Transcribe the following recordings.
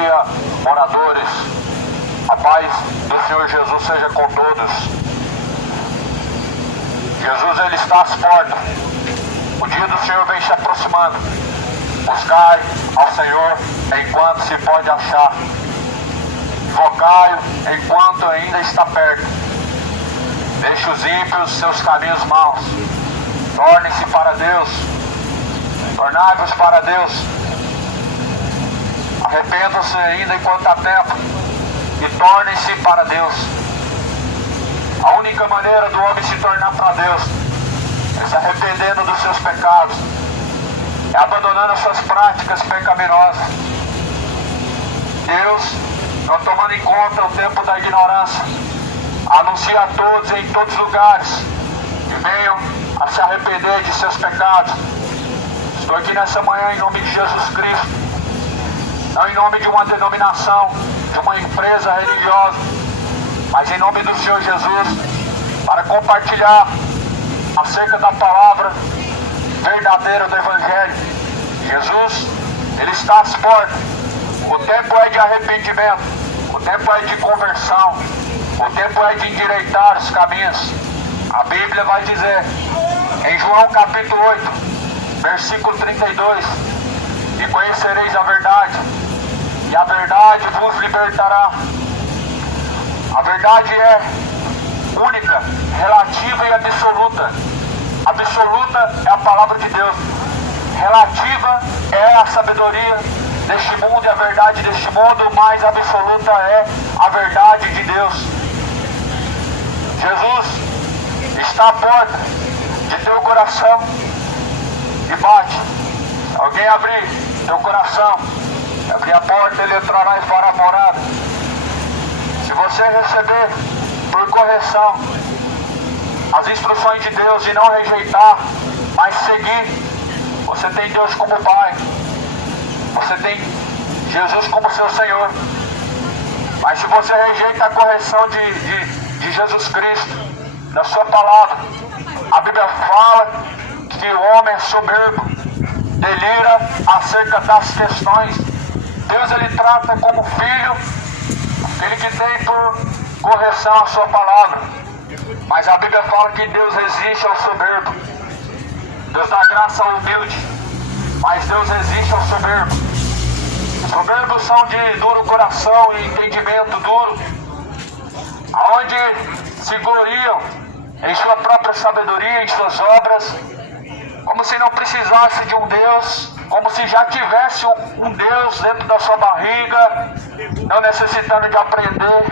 dia, moradores. A paz do Senhor Jesus seja com todos. Jesus, Ele está às portas. O dia do Senhor vem se aproximando. Buscai ao Senhor enquanto se pode achar. Invocai-o enquanto ainda está perto. Deixe os ímpios seus caminhos maus. Tornem-se para Deus. Tornai-vos para Deus. Arrependam-se ainda enquanto há tempo. E tornem-se para Deus. A única maneira do homem se tornar para Deus é se arrependendo dos seus pecados. É abandonando as suas práticas pecaminosas. Deus, não tomando em conta o tempo da ignorância, anuncia a todos em todos os lugares que venham a se arrepender de seus pecados. Estou aqui nessa manhã em nome de Jesus Cristo, não em nome de uma denominação, de uma empresa religiosa, mas em nome do Senhor Jesus, para compartilhar acerca da palavra verdadeira do Evangelho. Jesus, Ele está às portas. O tempo é de arrependimento, o tempo é de conversão, o tempo é de endireitar os caminhos. A Bíblia vai dizer, em João capítulo 8, versículo 32. E conhecereis a verdade, e a verdade vos libertará. A verdade é única, relativa e absoluta. Absoluta é a palavra de Deus. Relativa é a sabedoria deste mundo e a verdade deste mundo, mas absoluta é a verdade de Deus. Jesus está à porta de teu coração e bate. Se alguém abrir teu coração, abrir a porta, ele entrará e fará morada. Se você receber por correção as instruções de Deus e não rejeitar, mas seguir, você tem Deus como Pai, você tem Jesus como seu Senhor. Mas se você rejeita a correção de Jesus Cristo, da sua palavra, a Bíblia fala que o homem é soberbo, delira acerca das questões. Deus ele trata como filho aquele que tem por correção a sua palavra. Mas a Bíblia fala que Deus resiste ao soberbo. Deus dá graça ao humilde, mas Deus resiste ao soberbo. Os soberbos são de duro coração e entendimento duro, aonde se gloriam em sua própria sabedoria, em suas obras, como se não precisasse de um Deus, como se já tivesse um Deus dentro da sua barriga, não necessitando de aprender,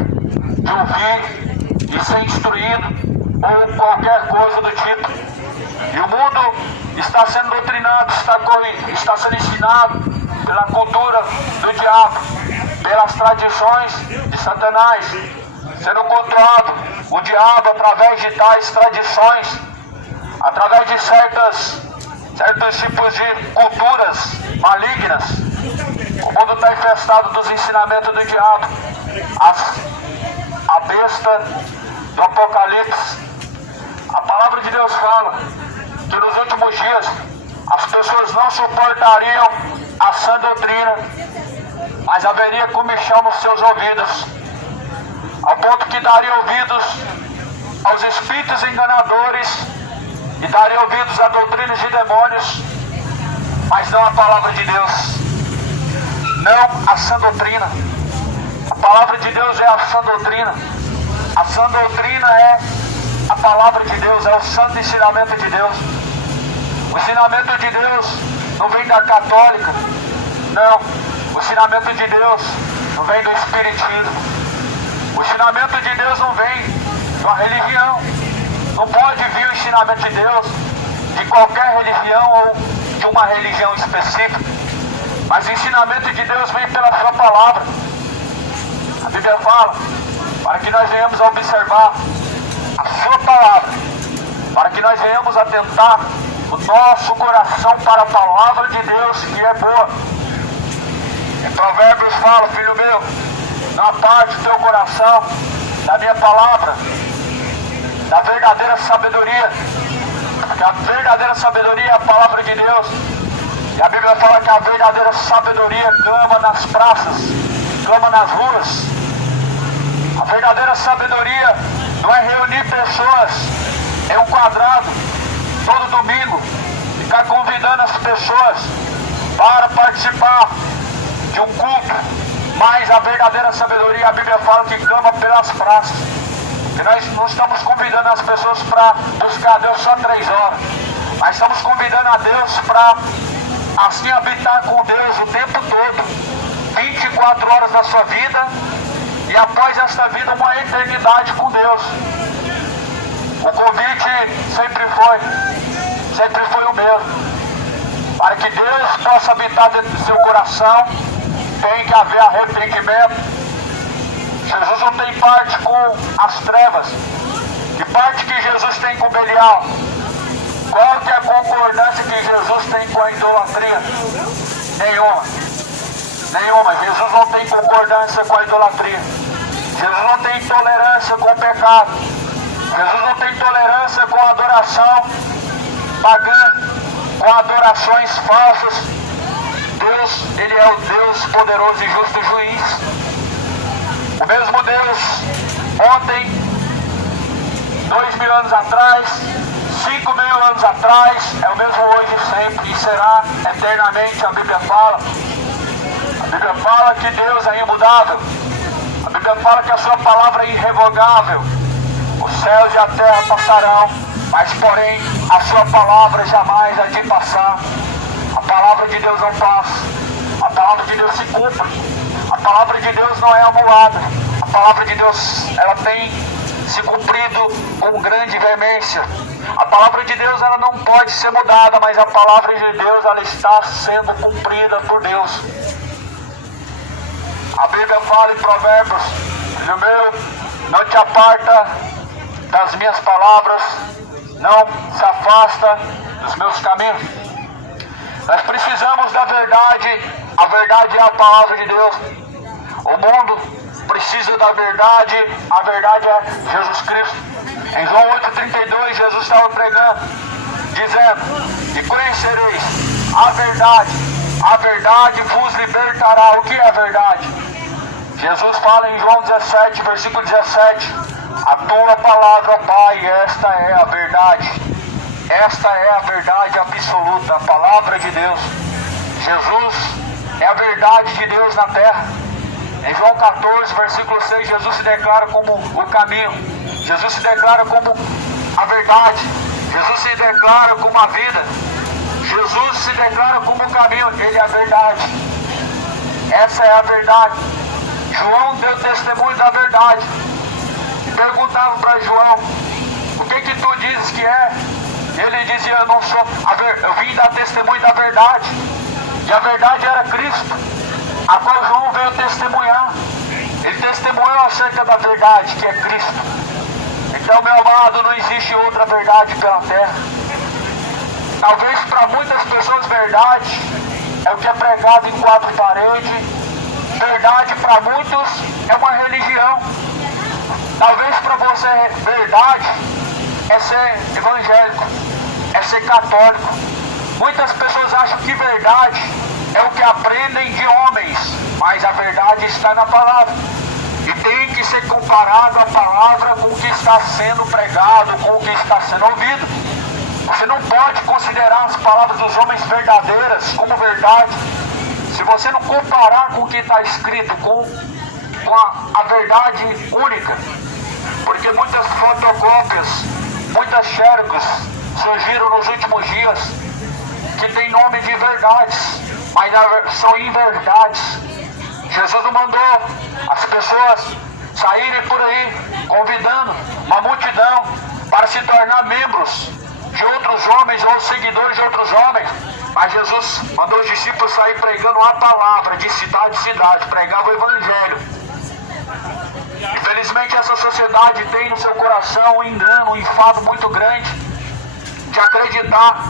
de ouvir, de ser instruído, ou qualquer coisa do tipo. E o mundo está sendo doutrinado, está sendo ensinado pela cultura do diabo, pelas tradições de Satanás, sendo cultuado o diabo através de tais tradições, através de certos tipos de culturas malignas. O mundo está infestado dos ensinamentos do diabo, a besta do Apocalipse. A palavra de Deus fala que nos últimos dias as pessoas não suportariam a sã doutrina, mas haveria comichão nos seus ouvidos, ao ponto que daria ouvidos aos espíritos enganadores e daria ouvidos a doutrinas de demônios, mas não a palavra de Deus, não a sã doutrina. A palavra de Deus é a sã doutrina. A sã doutrina é a palavra de Deus, é o santo ensinamento de Deus. O ensinamento de Deus não vem da católica, não. O ensinamento de Deus não vem do espiritismo. O ensinamento de Deus não vem de uma religião. Não pode vir o ensinamento de Deus de qualquer religião ou de uma religião específica. Mas o ensinamento de Deus vem pela sua palavra. A Bíblia fala para que nós venhamos a observar a sua palavra, para que nós venhamos a atentar o nosso coração para a palavra de Deus, que é boa. Em Provérbios fala, filho meu, não aparte o teu coração da minha palavra, da verdadeira sabedoria, porque a verdadeira sabedoria é a palavra de Deus. E a Bíblia fala que a verdadeira sabedoria clama nas praças, clama nas ruas. A verdadeira sabedoria não é reunir pessoas em um quadrado todo domingo, ficar convidando as pessoas para participar de um culto, mas a verdadeira sabedoria, a Bíblia fala que clama pelas praças. E nós não estamos convidando as pessoas para buscar a Deus só 3 horas, mas estamos convidando a Deus para assim habitar com Deus o tempo todo, 24 horas da sua vida, e após esta vida uma eternidade com Deus. O convite sempre foi o mesmo. Para que Deus possa habitar dentro do seu coração, tem que haver arrependimento. Jesus não tem parte com as trevas. Que parte que Jesus tem com Belial? Qual que é a concordância que Jesus tem com a idolatria? Nenhuma. Jesus não tem concordância com a idolatria. Jesus não tem tolerância com o pecado. Jesus não tem tolerância com a adoração pagã, com adorações falsas. Deus, Ele é o Deus poderoso e justo juiz. O mesmo Deus, ontem, 2000 anos atrás, 5.000 anos atrás, é o mesmo hoje e sempre, e será eternamente. A Bíblia fala. A Bíblia fala que Deus é imutável. A Bíblia fala que a sua palavra é irrevogável. Os céus e a terra passarão, mas porém a sua palavra jamais há de passar. A palavra de Deus não passa. A palavra de Deus se cumpre. A palavra de Deus não é anulada. A palavra de Deus, ela tem se cumprido com grande veemência. A palavra de Deus, ela não pode ser mudada, mas a palavra de Deus, ela está sendo cumprida por Deus. A Bíblia fala em Provérbios: filho meu, não te aparta das minhas palavras, não se afasta dos meus caminhos. Nós precisamos da verdade. A verdade é a palavra de Deus. O mundo precisa da verdade. A verdade é Jesus Cristo. Em João 8,32, Jesus estava pregando, dizendo: e conhecereis a verdade. A verdade vos libertará. O que é a verdade? Jesus fala em João 17, versículo 17: a tua palavra, ó Pai, esta é a verdade. Esta é a verdade absoluta, a palavra de Deus. Jesus é a verdade de Deus na terra. Em João 14, versículo 6, Jesus se declara como o caminho. Jesus se declara como a verdade. Jesus se declara como a vida. Jesus se declara como o caminho. Ele é a verdade. Essa é a verdade. João deu testemunho da verdade. E perguntavam para João: o que tu dizes que é? Ele dizia: eu não sou, eu vim dar testemunho da verdade. E a verdade era Cristo, a qual João veio testemunhar. Ele testemunhou acerca da verdade, que é Cristo. Então, meu amado, não existe outra verdade pela terra. Talvez para muitas pessoas verdade é o que é pregado em quatro paredes. Verdade para muitos é uma religião. Talvez para você verdade é ser evangélico, é ser católico. Muitas pessoas acham que verdade é o que aprendem de homens, mas a verdade está na palavra. E tem que ser comparado a palavra com o que está sendo pregado, com o que está sendo ouvido. Você não pode considerar as palavras dos homens verdadeiras como verdade se você não comparar com o que está escrito, com a verdade única. Porque muitas fotocópias, muitas xerox surgiram nos últimos dias que tem nome de verdades, mas são inverdades. Jesus não mandou as pessoas saírem por aí convidando uma multidão para se tornar membros de outros homens ou seguidores de outros homens, mas Jesus mandou os discípulos sair pregando a palavra de cidade em cidade, pregava o evangelho. Infelizmente essa sociedade tem no seu coração um engano, um enfado muito grande de acreditar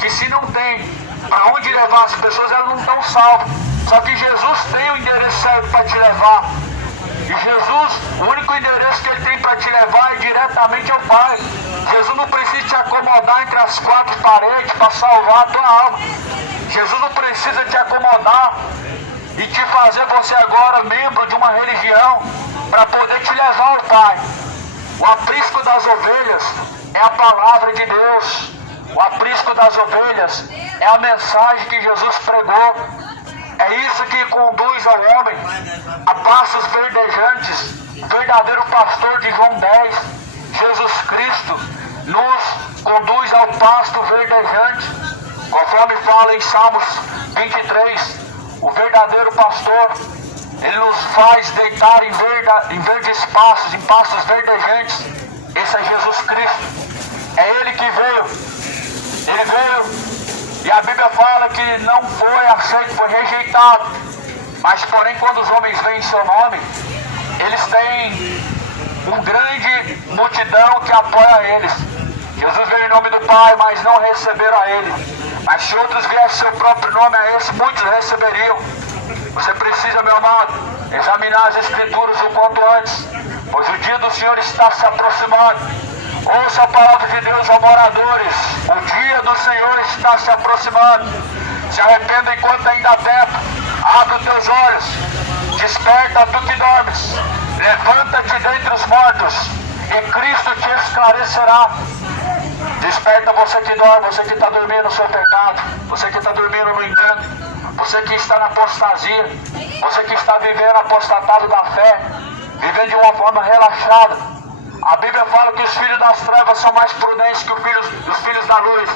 que se não tem para onde levar as pessoas, elas não estão salvas. Só que Jesus tem o endereço certo para te levar. E Jesus, o único endereço que Ele tem para te levar é diretamente ao Pai. Jesus não precisa te acomodar entre as quatro paredes para salvar a tua alma. Jesus não precisa te acomodar e te fazer você agora membro de uma religião para poder te levar ao Pai. O aprisco das ovelhas é a palavra de Deus. O aprisco das ovelhas é a mensagem que Jesus pregou. É isso que conduz ao homem a passos verdejantes. Verdadeiro pastor de João 10, Jesus Cristo, nos conduz ao pasto verdejante. Conforme fala em Salmos 23, o verdadeiro pastor, ele nos faz deitar em verdes pastos, em pastos verdejantes. Esse é Jesus Cristo. É Ele que veio. Ele veio. E a Bíblia fala que não foi aceito, foi rejeitado. Mas porém, quando os homens veem seu nome, eles têm uma grande multidão que apoia eles. Jesus veio em nome do Pai, mas não receberam a Ele. Mas se outros viessem seu próprio nome a esse, muitos receberiam. Você precisa, meu amado, examinar as Escrituras o quanto antes, pois o dia do Senhor está se aproximando. Ouça a palavra de Deus, ó moradores. O dia do Senhor está se aproximando. Se arrependa enquanto ainda há tempo. Abre os teus olhos. Desperta, tu que dormes. Levanta-te dentre os mortos, e Cristo te esclarecerá. Desperta você que dorme, você que está dormindo no seu pecado, você que está dormindo no engano, você que está na apostasia, você que está vivendo apostatado da fé, vivendo de uma forma relaxada. A Bíblia fala que os filhos das trevas são mais prudentes que os filhos da luz.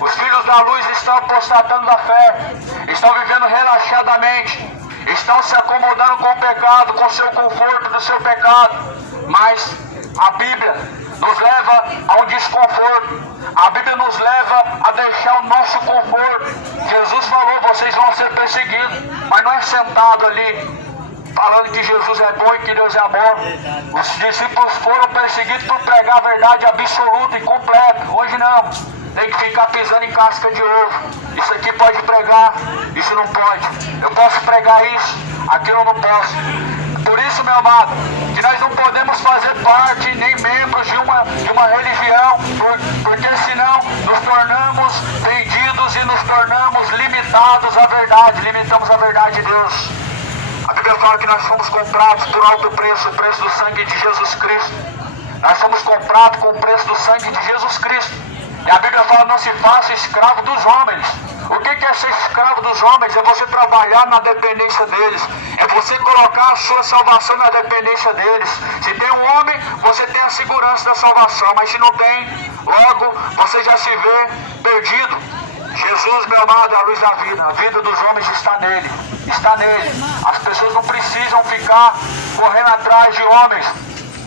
Os filhos da luz estão apostatando da fé, estão vivendo relaxadamente, estão se acomodando com o pecado, com o seu conforto do seu pecado. Mas a Bíblia nos leva a um desconforto. A Bíblia nos leva a deixar o nosso conforto. Jesus falou, vocês vão ser perseguidos, mas não é sentado ali falando que Jesus é bom e que Deus é amor. Os discípulos foram perseguidos por pregar a verdade absoluta e completa. Hoje não. Tem que ficar pisando em casca de ovo. Isso aqui pode pregar, isso não pode. Eu posso pregar isso, aquilo eu não posso. Por isso, meu amado, que nós não podemos fazer parte nem membros de uma religião, porque senão nos tornamos vendidos e nos tornamos limitados à verdade, limitamos a verdade de Deus. A Bíblia fala que nós fomos comprados por alto preço, o preço do sangue de Jesus Cristo. Nós fomos comprados com o preço do sangue de Jesus Cristo. E a Bíblia fala, não se faça escravo dos homens. O que é ser escravo dos homens? É você trabalhar na dependência deles. É você colocar a sua salvação na dependência deles. Se tem um homem, você tem a segurança da salvação. Mas se não tem, logo você já se vê perdido. Jesus, meu amado, é a luz da vida. A vida dos homens está nele. Está nele. As pessoas não precisam ficar correndo atrás de homens,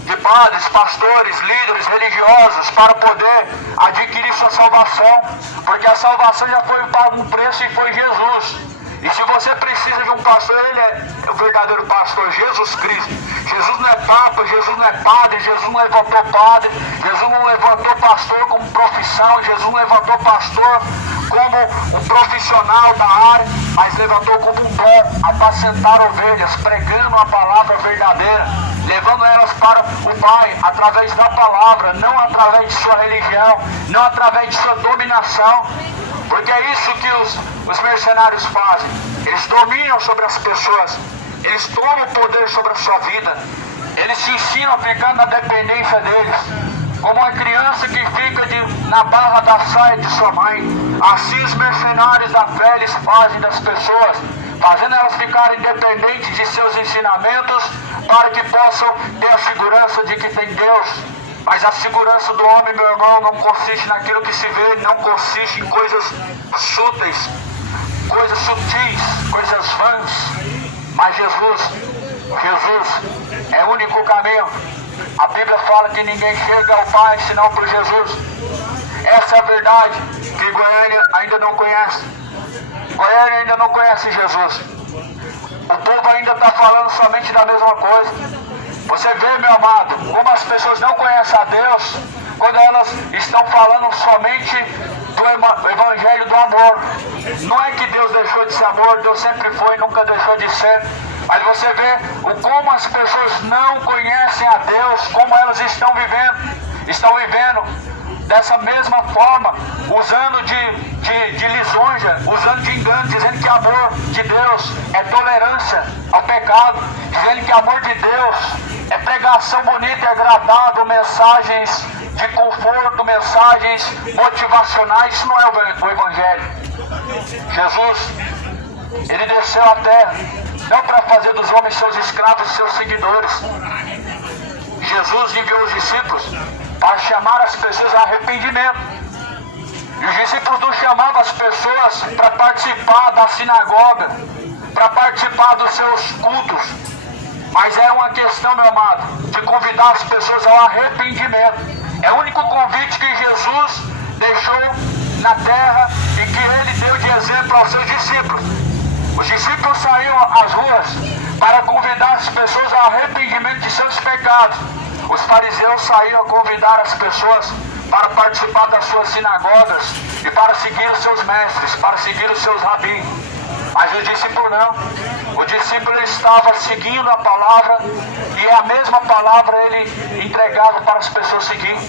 de padres, pastores, líderes religiosos para poder adquirir sua salvação, porque a salvação já foi paga um preço e foi Jesus. E se você precisa de um pastor, ele é o verdadeiro pastor, Jesus Cristo. Jesus não é papa, Jesus não é padre, Jesus não levantou padre, Jesus não levantou pastor como profissão, Jesus não levantou pastor como um profissional da área, mas levantou como um dom, apacentar ovelhas, pregando a palavra verdadeira, levando elas para o Pai, através da palavra, não através de sua religião, não através de sua dominação, porque é isso que os mercenários fazem. Eles dominam sobre as pessoas, eles tomam o poder sobre a sua vida, eles se ensinam a ficar na dependência deles, como uma criança que fica na barra da saia de sua mãe. Assim os mercenários da fé eles fazem das pessoas, fazendo elas ficarem dependentes de seus ensinamentos, para que possam ter a segurança de que tem Deus. Mas a segurança do homem, meu irmão, não consiste naquilo que se vê, não consiste em coisas sutis, coisas vãs. Mas Jesus é o único caminho. A Bíblia fala que ninguém chega ao Pai senão por Jesus. Essa é a verdade que Goiânia ainda não conhece. Goiânia ainda não conhece Jesus. O povo ainda está falando somente da mesma coisa. Você vê, meu amado, como as pessoas não conhecem a Deus quando elas estão falando somente do Evangelho do amor. Não é que Deus deixou de ser amor, Deus sempre foi e nunca deixou de ser. Mas você vê como as pessoas não conhecem a Deus, como elas estão vivendo dessa mesma forma, usando de lisonja, usando de engano, dizendo que amor de Deus é tolerância ao pecado, dizendo que amor de Deus é pregação bonita e agradável, mensagens de conforto, mensagens motivacionais. Isso não é o Evangelho. Jesus, ele desceu à terra não para fazer dos homens seus escravos e seus seguidores. Jesus enviou os discípulos para chamar as pessoas a arrependimento. E os discípulos não chamavam as pessoas para participar da sinagoga, para participar dos seus cultos, mas é uma questão, meu amado, de convidar as pessoas ao arrependimento. É o único convite que Jesus deixou na terra e que ele deu de exemplo aos seus discípulos. Os discípulos saíram às ruas para convidar as pessoas ao arrependimento de seus pecados. Os fariseus saíram a convidar as pessoas para participar das suas sinagogas e para seguir os seus mestres, para seguir os seus rabis. Mas o discípulo não. O discípulo estava seguindo a palavra e a mesma palavra ele entregava para as pessoas seguirem.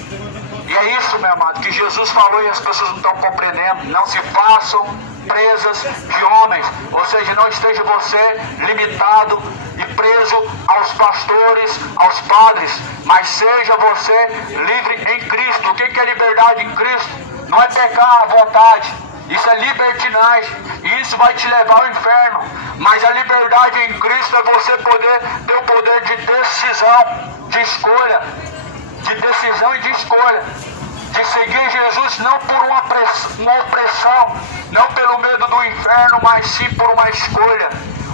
E é isso, meu amado, que Jesus falou e as pessoas não estão compreendendo. Não se façam presas de homens. Ou seja, não esteja você limitado e preso aos pastores, aos padres, mas seja você livre em Cristo. O que é liberdade em Cristo? Não é pecar à vontade. Isso é libertinagem. E isso vai te levar ao inferno. Mas a liberdade em Cristo é você poder ter o poder de decisão, de escolha. De decisão e de escolha. De seguir Jesus não por uma opressão, não pelo medo do inferno, mas sim por uma escolha.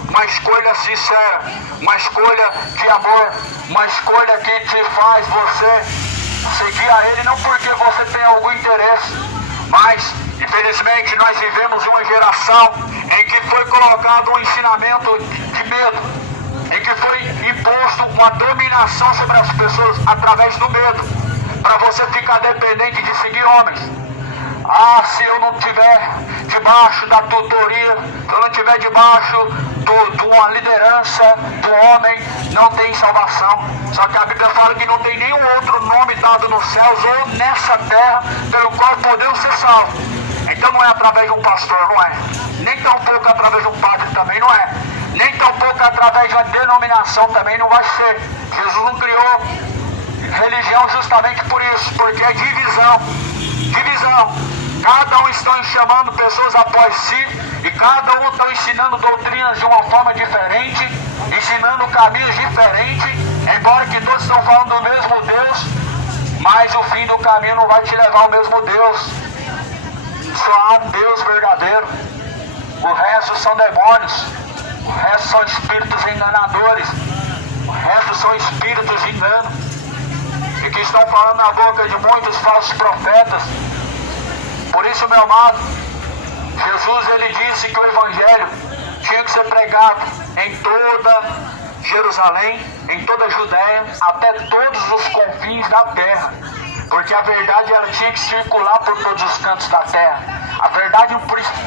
Uma escolha sincera, uma escolha de amor, uma escolha que te faz você seguir a Ele, não porque você tem algum interesse, mas infelizmente nós vivemos uma geração em que foi colocado um ensinamento de medo, em que foi imposto uma dominação sobre as pessoas através do medo, para você ficar dependente de seguir homens. Ah, se eu não estiver debaixo da tutoria, se eu não estiver debaixo de uma liderança do homem, não tem salvação. Só que a Bíblia fala que não tem nenhum outro nome dado nos céus ou nessa terra pelo qual podemos ser salvos. Então não é através de um pastor, não é. Nem tão pouco através de um padre também, não é. Nem tão pouco através de uma denominação também não vai ser. Jesus não criou religião justamente por isso, porque é divisão. Divisão. Cada um está chamando pessoas após si e cada um está ensinando doutrinas de uma forma diferente, ensinando caminhos diferentes, embora que todos estão falando do mesmo Deus, mas o fim do caminho não vai te levar ao mesmo Deus. Só há um Deus verdadeiro. O resto são demônios, o resto são espíritos enganadores, o resto são espíritos de engano, e que estão falando na boca de muitos falsos profetas. Por isso, meu amado, Jesus ele disse que o Evangelho tinha que ser pregado em toda Jerusalém, em toda a Judéia, até todos os confins da terra. Porque a verdade ela tinha que circular por todos os cantos da terra. A verdade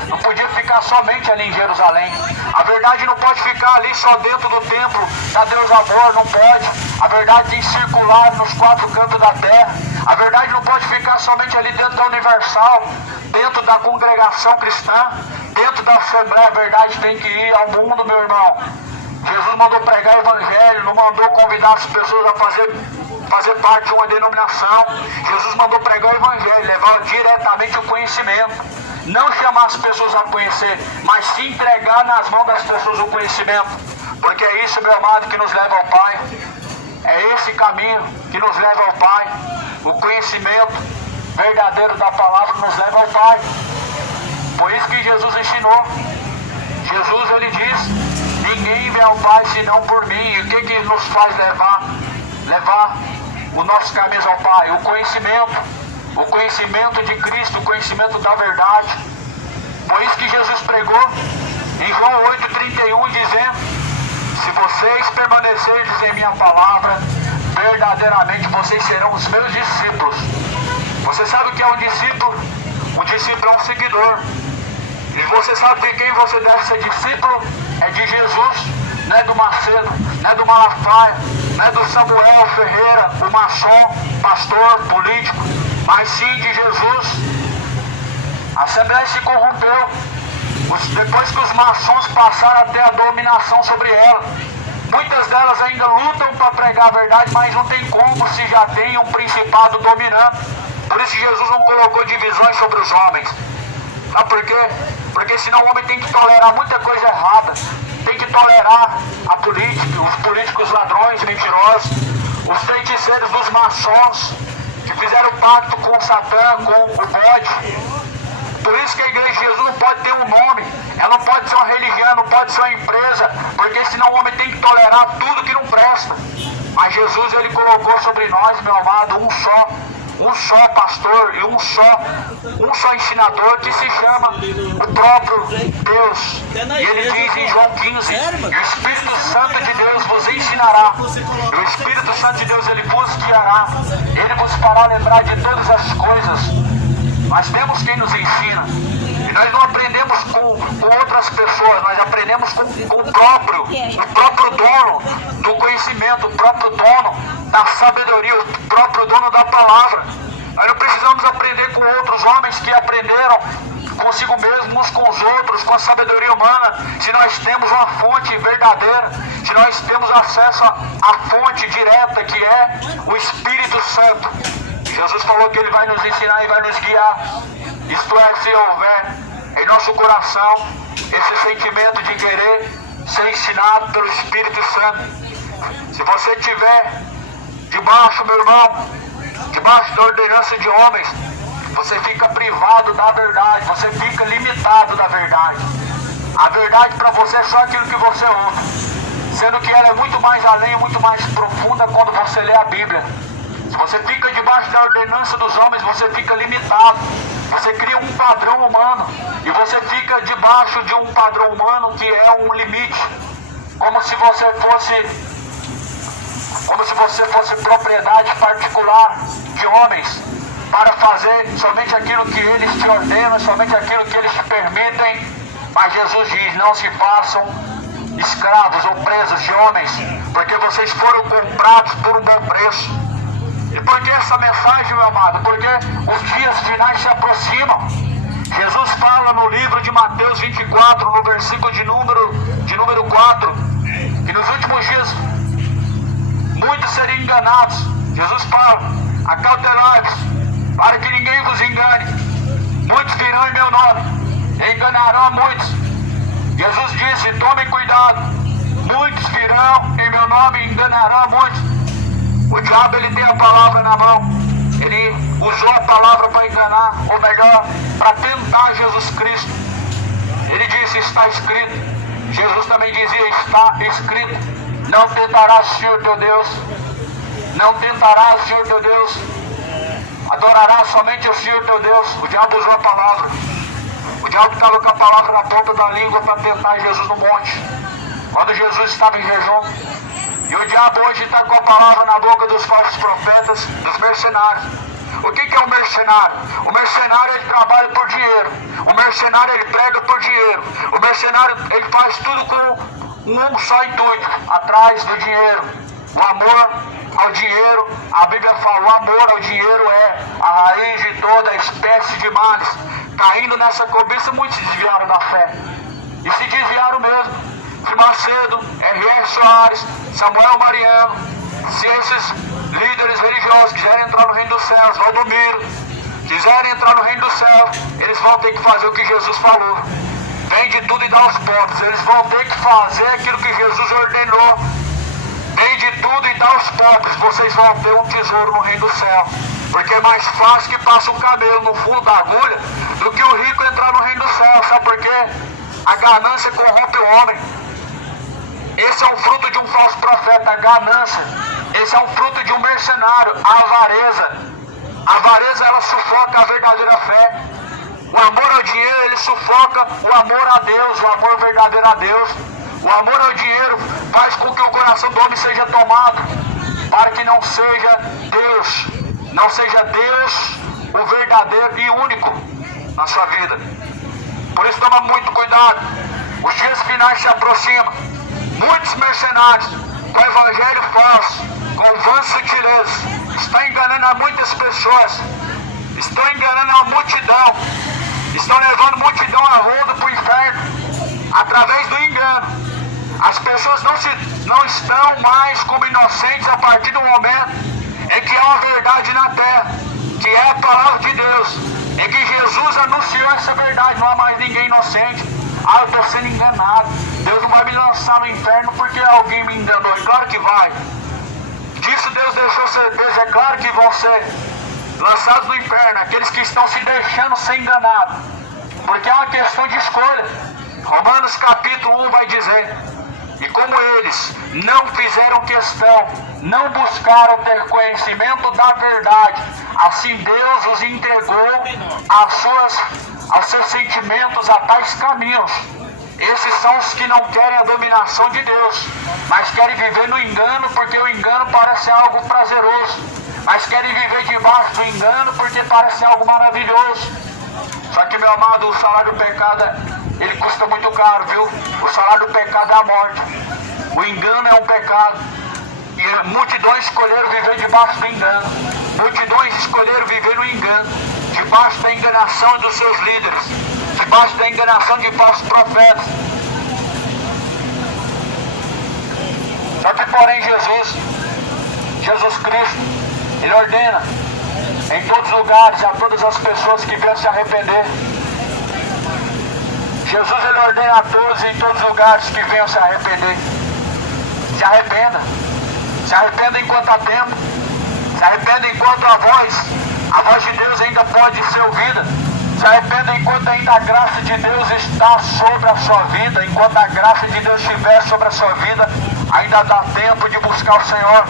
não podia ficar somente ali em Jerusalém. A verdade não pode ficar ali só dentro do templo da Deus Amor, não pode. A verdade tem que circular nos quatro cantos da terra. A verdade não pode ficar somente ali dentro da Universal, dentro da congregação cristã, dentro da Assembleia. A verdade tem que ir ao mundo, meu irmão. Jesus mandou pregar o Evangelho, não mandou convidar as pessoas a fazer parte de uma denominação. Jesus mandou pregar o Evangelho, levar diretamente o conhecimento. Não chamar as pessoas a conhecer, mas sim entregar nas mãos das pessoas o conhecimento. Porque é isso, meu amado, que nos leva ao Pai. É esse caminho que nos leva ao Pai. O conhecimento verdadeiro da palavra nos leva ao Pai. Por isso que Jesus ensinou. Jesus, ele diz: ninguém vem ao Pai senão por mim. E o que nos faz levar os nossos caminhos ao Pai? O conhecimento de Cristo, o conhecimento da verdade. Por isso que Jesus pregou em João 8,31, dizendo: se vocês permanecerem em minha palavra, verdadeiramente vocês serão os meus discípulos. Você sabe o que é um discípulo? Um discípulo é um seguidor. E você sabe de quem você deve ser discípulo? É de Jesus. Não é do Macedo, não é do Malafaia, não é do Samuel Ferreira, o maçom, pastor, político, mas sim de Jesus. A Assembleia se corrompeu depois que os maçons passaram a ter a dominação sobre ela. Muitas delas ainda lutam para pregar a verdade, mas não tem como se já tem um principado dominando. Por isso Jesus não colocou divisões sobre os homens. Sabe por quê? Porque senão o homem tem que tolerar muita coisa errada. Tem que tolerar a política, os políticos ladrões, mentirosos, os feiticeiros dos maçons, que fizeram pacto com Satã, com o bode. Por isso que a igreja de Jesus não pode ter um nome, ela não pode ser uma religião, não pode ser uma empresa, porque senão o homem tem que tolerar tudo que não presta. Mas Jesus, ele colocou sobre nós, meu amado, um só pastor e um só ensinador, que se chama o próprio Deus. E ele diz em João 15: o Espírito Santo de Deus vos ensinará, e o Espírito Santo de Deus ele vos guiará, ele vos fará lembrar de todas as coisas. Nós temos quem nos ensina. E nós não aprendemos com outras pessoas, nós aprendemos com o próprio dono do conhecimento, o próprio dono da sabedoria, o próprio dono da palavra. Nós não precisamos aprender com outros homens que aprenderam consigo mesmo, uns com os outros, com a sabedoria humana, se nós temos uma fonte verdadeira, se nós temos acesso à fonte direta que é o Espírito Santo. Jesus falou que Ele vai nos ensinar e vai nos guiar. Isto é, se houver em nosso coração esse sentimento de querer ser ensinado pelo Espírito Santo. Se você estiver debaixo, meu irmão, debaixo da ordenança de homens, você fica privado da verdade, você fica limitado da verdade. A verdade para você é só aquilo que você ouve, sendo que ela é muito mais além, muito mais profunda quando você lê a Bíblia. Se você fica debaixo da ordenança dos homens, você fica limitado. Você cria um padrão humano e você fica debaixo de um padrão humano que é um limite, como se você fosse propriedade particular de homens, para fazer somente aquilo que eles te ordenam, somente aquilo que eles te permitem. Mas Jesus diz: não se façam escravos ou presos de homens, porque vocês foram comprados por um bom preço. E por que essa mensagem, meu amado? Porque os dias finais se aproximam. Jesus fala no livro de Mateus 24, no versículo de número 4, que nos últimos dias muitos seriam enganados. Jesus fala: acautelai-vos, para que ninguém vos engane. Muitos virão em meu nome, enganarão a muitos. Jesus disse: tomem cuidado, muitos virão em meu nome e enganarão a muitos. O diabo, ele tem a palavra na mão, ele usou a palavra para enganar, ou melhor, para tentar Jesus Cristo. Ele disse: está escrito. Jesus também dizia: está escrito. Não tentarás o Senhor teu Deus, não tentarás o Senhor teu Deus, adorarás somente o Senhor teu Deus. O diabo usou a palavra. O diabo estava com a palavra na ponta da língua para tentar Jesus no monte, quando Jesus estava em jejum. E o diabo hoje está com a palavra na boca dos falsos profetas, dos mercenários. O que é um mercenário? O mercenário, ele trabalha por dinheiro. O mercenário, ele prega por dinheiro. O mercenário, ele faz tudo com um só intuito: atrás do dinheiro. O amor ao dinheiro, a Bíblia fala: o amor ao dinheiro é a raiz de toda espécie de males. Caindo nessa cobiça, muitos se desviaram da fé. E se desviaram mesmo. Se Macedo, R.R. Soares, Samuel Mariano, se esses líderes religiosos quiserem entrar no reino dos céus, Valdomiro, quiserem entrar no reino dos céus, eles vão ter que fazer o que Jesus falou: vende tudo e dá aos pobres. Eles vão ter que fazer aquilo que Jesus ordenou: vende tudo e dá aos pobres, vocês vão ter um tesouro no reino do céu. Porque é mais fácil que passe um camelo no fundo da agulha do que o rico entrar no reino do céu. Sabe por quê? A ganância corrompe o homem. Esse é um fruto de um falso profeta, a ganância. Esse é um fruto de um mercenário, a avareza. A avareza, ela sufoca a verdadeira fé. O amor ao dinheiro, ele sufoca o amor a Deus, o amor verdadeiro a Deus. O amor ao dinheiro faz com que o coração do homem seja tomado, para que não seja Deus o verdadeiro e único na sua vida. Por isso, toma muito cuidado. Os dias finais se aproximam. Muitos mercenários, com o evangelho falso, com vã sutileza, estão enganando a muitas pessoas, estão enganando a multidão, estão levando multidão a rodo para o inferno, através do engano. As pessoas não estão mais como inocentes a partir do momento em que há uma verdade na terra, que é a palavra de Deus, em que Jesus anunciou essa verdade. Não há mais ninguém inocente. Eu estou sendo enganado, Deus não vai me lançar no inferno porque alguém me enganou. E claro que vai. Disso Deus deixou certeza. É claro que vão ser lançados no inferno aqueles que estão se deixando ser enganados, porque é uma questão de escolha. Romanos capítulo 1 vai dizer: e como eles não fizeram questão, não buscaram ter conhecimento da verdade, assim Deus os entregou aos seus sentimentos a tais caminhos. Esses são os que não querem a dominação de Deus, mas querem viver no engano, porque o engano parece algo prazeroso, mas querem viver debaixo do engano porque parece algo maravilhoso. Só que, meu amado, o salário do pecado, ele custa muito caro, viu? O salário do pecado é a morte. O engano é um pecado. E multidões escolheram viver debaixo do engano. Multidões escolheram viver no engano, debaixo da enganação dos seus líderes, debaixo da enganação de falsos profetas. Só que, porém, Jesus Cristo, Ele ordena em todos os lugares a todas as pessoas que venham se arrepender. Jesus, Ele ordena a todos em todos os lugares que venham se arrepender. Se arrependa. Se arrependa enquanto há tempo. Se arrependa enquanto a voz de Deus ainda pode ser ouvida. Se arrependa enquanto ainda a graça de Deus está sobre a sua vida. Enquanto a graça de Deus estiver sobre a sua vida, ainda dá tempo de buscar o Senhor.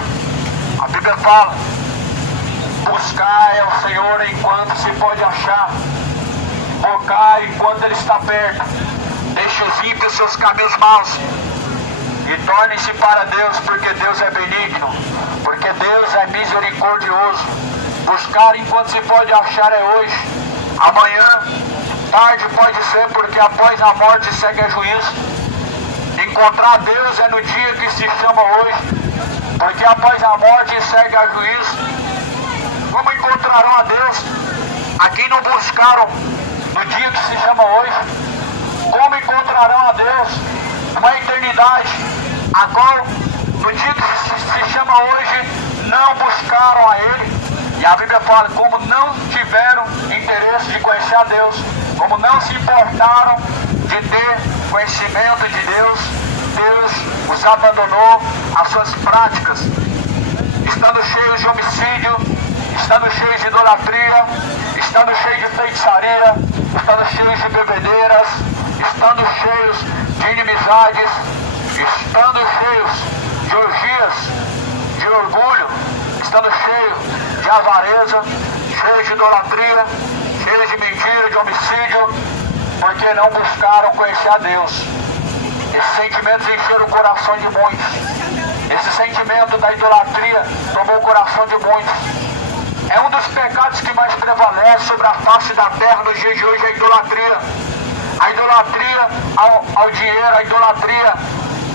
A Bíblia fala: buscar é o Senhor enquanto se pode achar. Invocar enquanto Ele está perto. Deixe os ímpios seus caminhos maus e torne-se para Deus, porque Deus é benigno, porque Deus é misericordioso. Buscar enquanto se pode achar é hoje. Amanhã, tarde pode ser, porque após a morte segue a juízo. Encontrar Deus é no dia que se chama hoje, porque após a morte segue a juízo. Como encontrarão a Deus a quem não buscaram no dia que se chama hoje? Como encontrarão a Deus numa eternidade a qual no dia que se chama hoje não buscaram a Ele? E a Bíblia fala: como não tiveram interesse de conhecer a Deus, como não se importaram de ter conhecimento de Deus, Deus os abandonou às suas práticas, estando cheios de homicídio, estando cheios de idolatria, estando cheios de feitiçaria, estando cheios de bebedeiras, estando cheios de inimizades, estando cheios de orgias, de orgulho, estando cheios de avareza, cheios de idolatria, cheios de mentira, de homicídio, porque não buscaram conhecer a Deus. Esses sentimentos encheram o coração de muitos. Esse sentimento da idolatria tomou o coração de muitos. É um dos pecados que mais prevalece sobre a face da terra nos dias de hoje, a idolatria. A idolatria ao dinheiro, a idolatria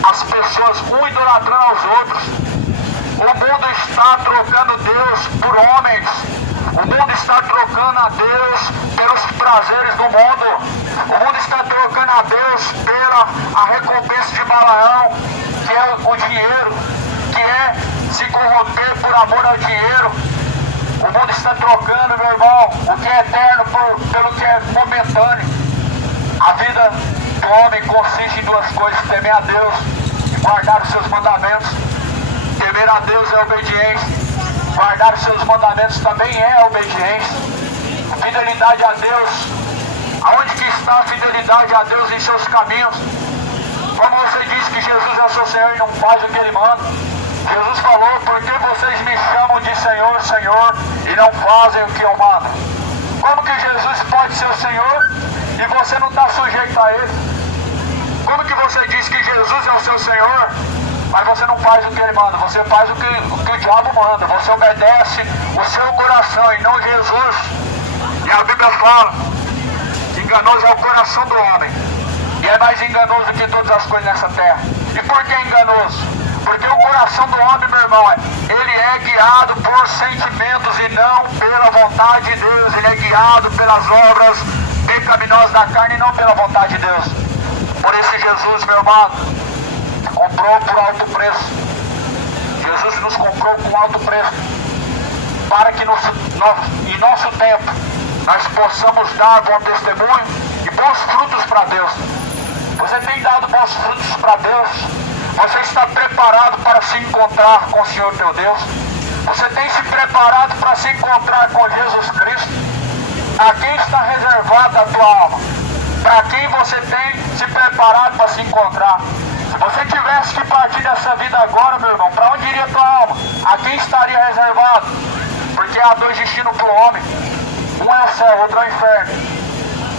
às pessoas, um idolatrando aos outros. O mundo está trocando Deus por homens. O mundo está trocando a Deus pelos prazeres do mundo. O mundo está trocando a Deus pela a recompensa de Balaão, que é o dinheiro, que é se corromper por amor ao dinheiro. O mundo está trocando, meu irmão, o que é eterno pelo que é momentâneo. A vida do homem consiste em duas coisas: temer a Deus e guardar os seus mandamentos. Temer a Deus é obediência, guardar os seus mandamentos também é obediência. Fidelidade a Deus, aonde que está a fidelidade a Deus em seus caminhos? Como você diz que Jesus é seu Senhor e não faz o que Ele manda? Jesus falou: por que vocês me chamam de Senhor, Senhor, e não fazem o que eu mando? Como que Jesus pode ser o Senhor e você não está sujeito a Ele? Como que você diz que Jesus é o seu Senhor, mas você não faz o que Ele manda? Você faz o que o diabo manda. Você obedece o seu coração e não Jesus. E a Bíblia fala que enganoso é o coração do homem, e é mais enganoso que todas as coisas nessa terra. E por que enganoso? Porque o coração do homem, meu irmão, ele é guiado por sentimentos e não pela vontade de Deus. Ele é guiado pelas obras pecaminosas da carne e não pela vontade de Deus. Por isso Jesus, meu irmão, comprou por alto preço. Jesus nos comprou com alto preço, para que em nosso tempo nós possamos dar bom testemunho e bons frutos para Deus. Você tem dado bons frutos para Deus? Você está preparado para se encontrar com o Senhor teu Deus? Você tem se preparado para se encontrar com Jesus Cristo? A quem está reservada a tua alma? Para quem você tem se preparado para se encontrar? Se você tivesse que partir dessa vida agora, meu irmão, para onde iria a tua alma? A quem estaria reservado? Porque há dois destinos para o homem: um é o céu, outro é o inferno.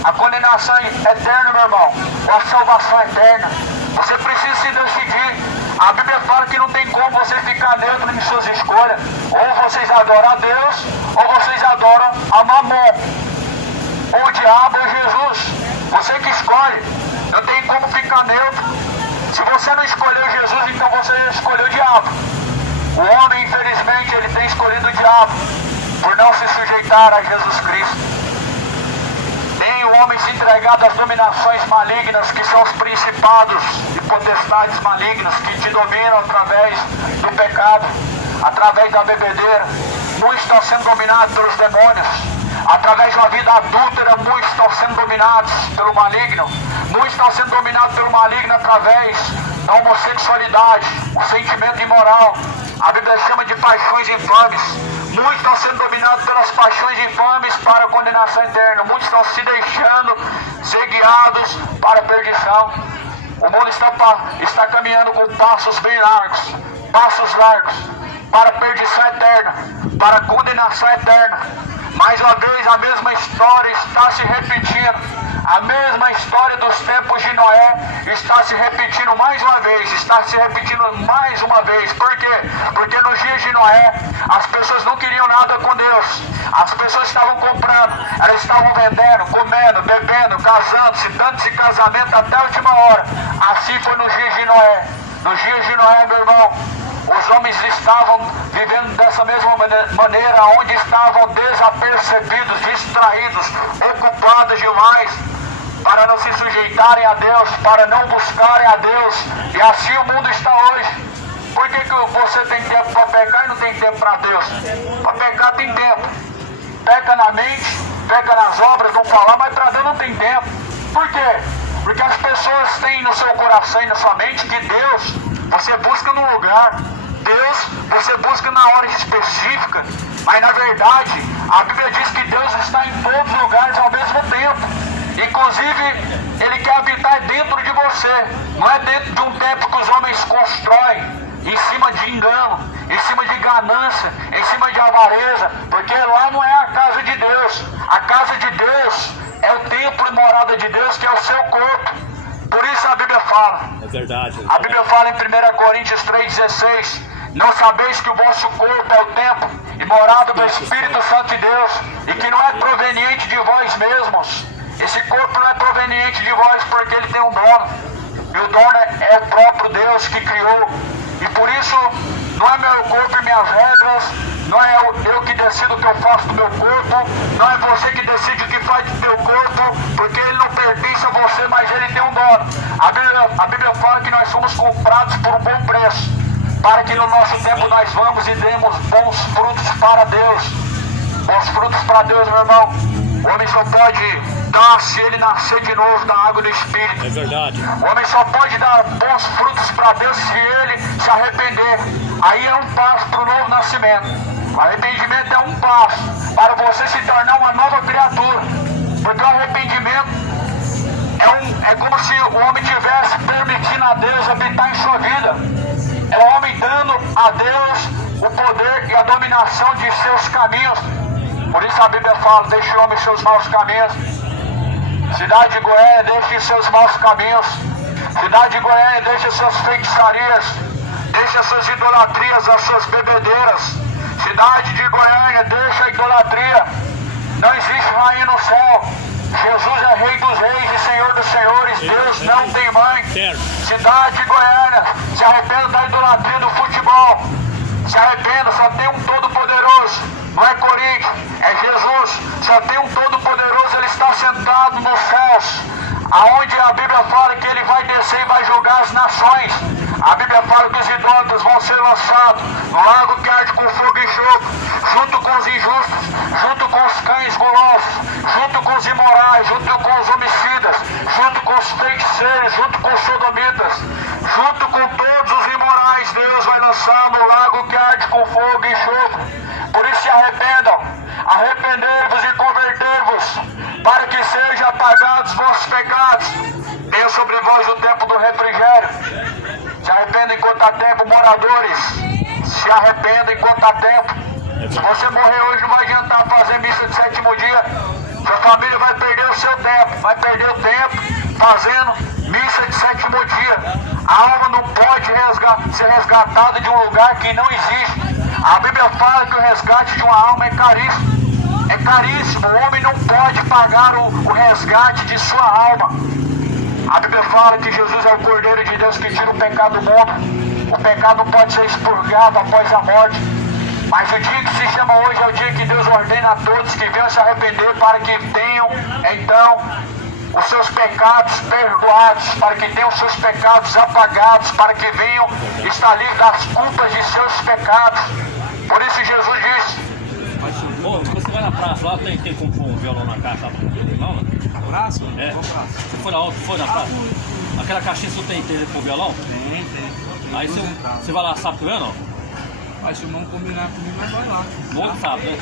A condenação é eterna, meu irmão, ou a salvação é eterna. Você precisa se decidir. A Bíblia fala que não tem como você ficar neutro em suas escolhas. Ou vocês adoram a Deus, ou vocês adoram a Mamon, ou o diabo ou Jesus. Você que escolhe. Não tem como ficar neutro. Se você não escolheu Jesus, então você escolheu o diabo. O homem, infelizmente, ele tem escolhido o diabo. por não se sujeitar a Jesus Cristo. Tem o homem se entregado às dominações malignas, que são os principados e potestades malignas que te dominam através do pecado, através da bebedeira. Muitos estão sendo dominados pelos demônios. Através de uma vida adúltera, muitos estão sendo dominados pelo maligno. Muitos estão sendo dominados pelo maligno através da homossexualidade, o sentimento imoral. A Bíblia chama de paixões infames. Muitos estão sendo dominados pelas paixões infames para a condenação eterna. Muitos estão se deixando ser guiados para a perdição. O mundo está caminhando com passos bem largos, para a perdição eterna, para a condenação eterna. Mais uma vez a mesma história está se repetindo. A mesma história dos tempos de Noé está se repetindo mais uma vez. Por quê? Porque nos dias de Noé, as pessoas não queriam nada com Deus. As pessoas estavam comprando, elas estavam vendendo, comendo, bebendo, casando-se, dando-se casamento até a última hora. Assim foi nos dias de Noé. Nos dias de Noé, meu irmão, os homens estavam vivendo dessa mesma maneira, onde estavam desapercebidos, distraídos, ocupados demais, para não se sujeitarem a Deus, para não buscarem a Deus. E assim o mundo está hoje. Por que você tem tempo para pecar e não tem tempo para Deus? Para pecar tem tempo. Peca na mente, peca nas obras, não falar, mas para Deus não tem tempo. Por quê? Porque as pessoas têm no seu coração e na sua mente que Deus você busca num lugar, Deus você busca na hora específica, mas na verdade a Bíblia diz que Deus está em todos os lugares ao mesmo tempo. Inclusive, Ele quer habitar dentro de você. Não é dentro de um templo que os homens constroem em cima de engano, em cima de ganância, em cima de avareza, porque lá não é a casa de Deus. A casa de Deus é o templo e morada de Deus, que é o seu corpo. Por isso a Bíblia fala. É verdade. A Bíblia fala em 1 Coríntios 3,16: não sabeis que o vosso corpo é o templo e morada do Espírito Santo de Deus, e que não é proveniente de vós mesmos. Esse corpo não é proveniente de vós porque ele tem um dono. E o dono é o próprio Deus que criou. E por isso, não é meu corpo e minhas regras, não é eu que decido o que eu faço do meu corpo, não é você que decide o que faz do teu corpo, porque ele não pertence a você, mas ele tem um dono. A Bíblia fala que nós somos comprados por um bom preço, para que no nosso tempo nós vamos e demos bons frutos para Deus. Bons frutos para Deus, meu irmão. O homem só pode dar se ele nascer de novo da água do Espírito. É verdade. O homem só pode dar bons frutos para Deus se ele se arrepender. Aí é um passo para o novo nascimento. O arrependimento é um passo para você se tornar uma nova criatura. Porque o arrependimento é como se o homem tivesse permitindo a Deus habitar em sua vida. É o homem dando a Deus o poder e a dominação de seus caminhos. Por isso a Bíblia fala: deixe o homem seus maus caminhos. Cidade de Goiânia, deixe seus maus caminhos. Cidade de Goiânia, deixe suas feitiçarias, deixe as suas idolatrias, as suas bebedeiras. Cidade de Goiânia, deixe a idolatria. Não existe rainha no céu. Jesus é Rei dos Reis e Senhor dos Senhores. Deus não tem mãe. Cidade de Goiânia, se arrependa da idolatria do futebol. Se arrependa, só tem um Todo-Poderoso. Não é Corinthians, é Jesus. Só tem um Todo-Poderoso, Ele está sentado nos céus, aonde a Bíblia fala que Ele vai descer e vai julgar as nações. A Bíblia fala que os idólatras vão ser lançados no lago que arde com fogo e enxofre, junto com os injustos, junto com os cães gulosos, junto com os imorais, junto com os homicidas, junto com os feiticeiros, junto com os sodomitas, junto com todos os imorais. Deus vai lançar no lago que arde com fogo e enxofre. Por isso se arrependam, arrependei-vos e convertei-vos, para que sejam apagados vossos pecados. Tenha sobre vós o tempo do refrigério. Se arrependam enquanto há tempo, moradores. Se arrependam enquanto há tempo. Se você morrer hoje, não vai adiantar fazer missa de sétimo dia. Sua família vai perder o seu tempo, vai perder o tempo fazendo missa de sétimo dia. A alma não pode ser resgatada de um lugar que não existe. A Bíblia fala que o resgate de uma alma é caríssimo. É caríssimo. O homem não pode pagar o resgate de sua alma. A Bíblia fala que Jesus é o Cordeiro de Deus que tira o pecado do mundo. O pecado não pode ser expurgado após a morte. Mas o dia que se chama hoje é o dia que Deus ordena a todos que venham se arrepender para que tenham, então, os seus pecados perdoados, para que tenham os seus pecados apagados, para que venham estar livres das culpas de seus pecados. Por isso Jesus disse... Ô, você vai na praça lá, tem como pôr um violão na caixa? Não, né? Na praça? É. Qual praça? Você foi na outra, foi na praça? Aquela caixinha você tem com violão? Tem. Aí você vai lá, sabe que não? Mas se o irmão combinar comigo, nós vai lá. Bom que sabe, né?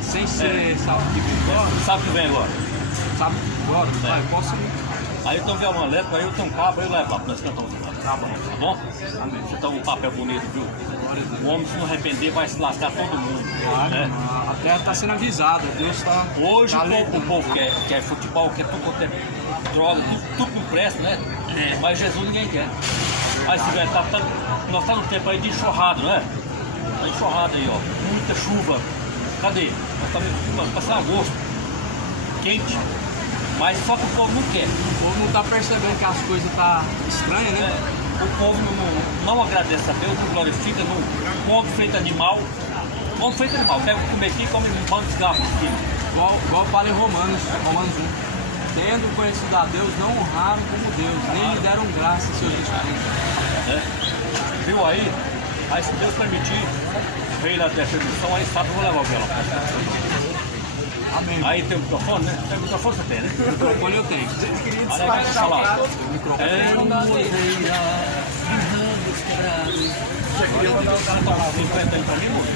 Sem ser sábado que vem agora. Sabe que vem agora? Sábado que agora? Vai, eu posso ir. Aí eu tenho um violão elétrico, aí eu tenho um cabo, aí eu levo lá pra nós cantamos. Tá bom. Tá bom? Amém. Você tá um papel bonito, viu? Glória a Deus. O homem, se não arrepender, vai se lascar todo mundo. Claro, Né? a terra está sendo avisada, Deus está... Hoje tá o povo quer futebol, quer tudo quanto é droga, tudo que presta, né? Mas Jesus ninguém quer. Aí você vê, nós estamos num tempo aí de enxurrada, não é? Tá enxurrada aí, ó. Muita chuva. Cadê? Nós estamos passando agosto. Quente. Mas só que o povo não quer. O povo não está percebendo que as coisas estão estranhas, né? O povo não agradece a Deus, não glorifica, não come feito animal. Come feito animal, pega o comer aqui, come um pão de cigarro. Igual fala em Romanos 1. Tendo conhecido a Deus, não honraram como Deus, nem lhe deram graça seus espíritos. Viu aí? Aí se Deus permitir, veio lá ter permissão, aí sabe, eu vou levar o violão. Amém. Aí tem o microfone, né? Tem o microfone, você tem, né? O microfone eu tenho. Olha aí, vai falar. O microfone. Você queria mandar o cara tomar 50 aí pra mim, moço?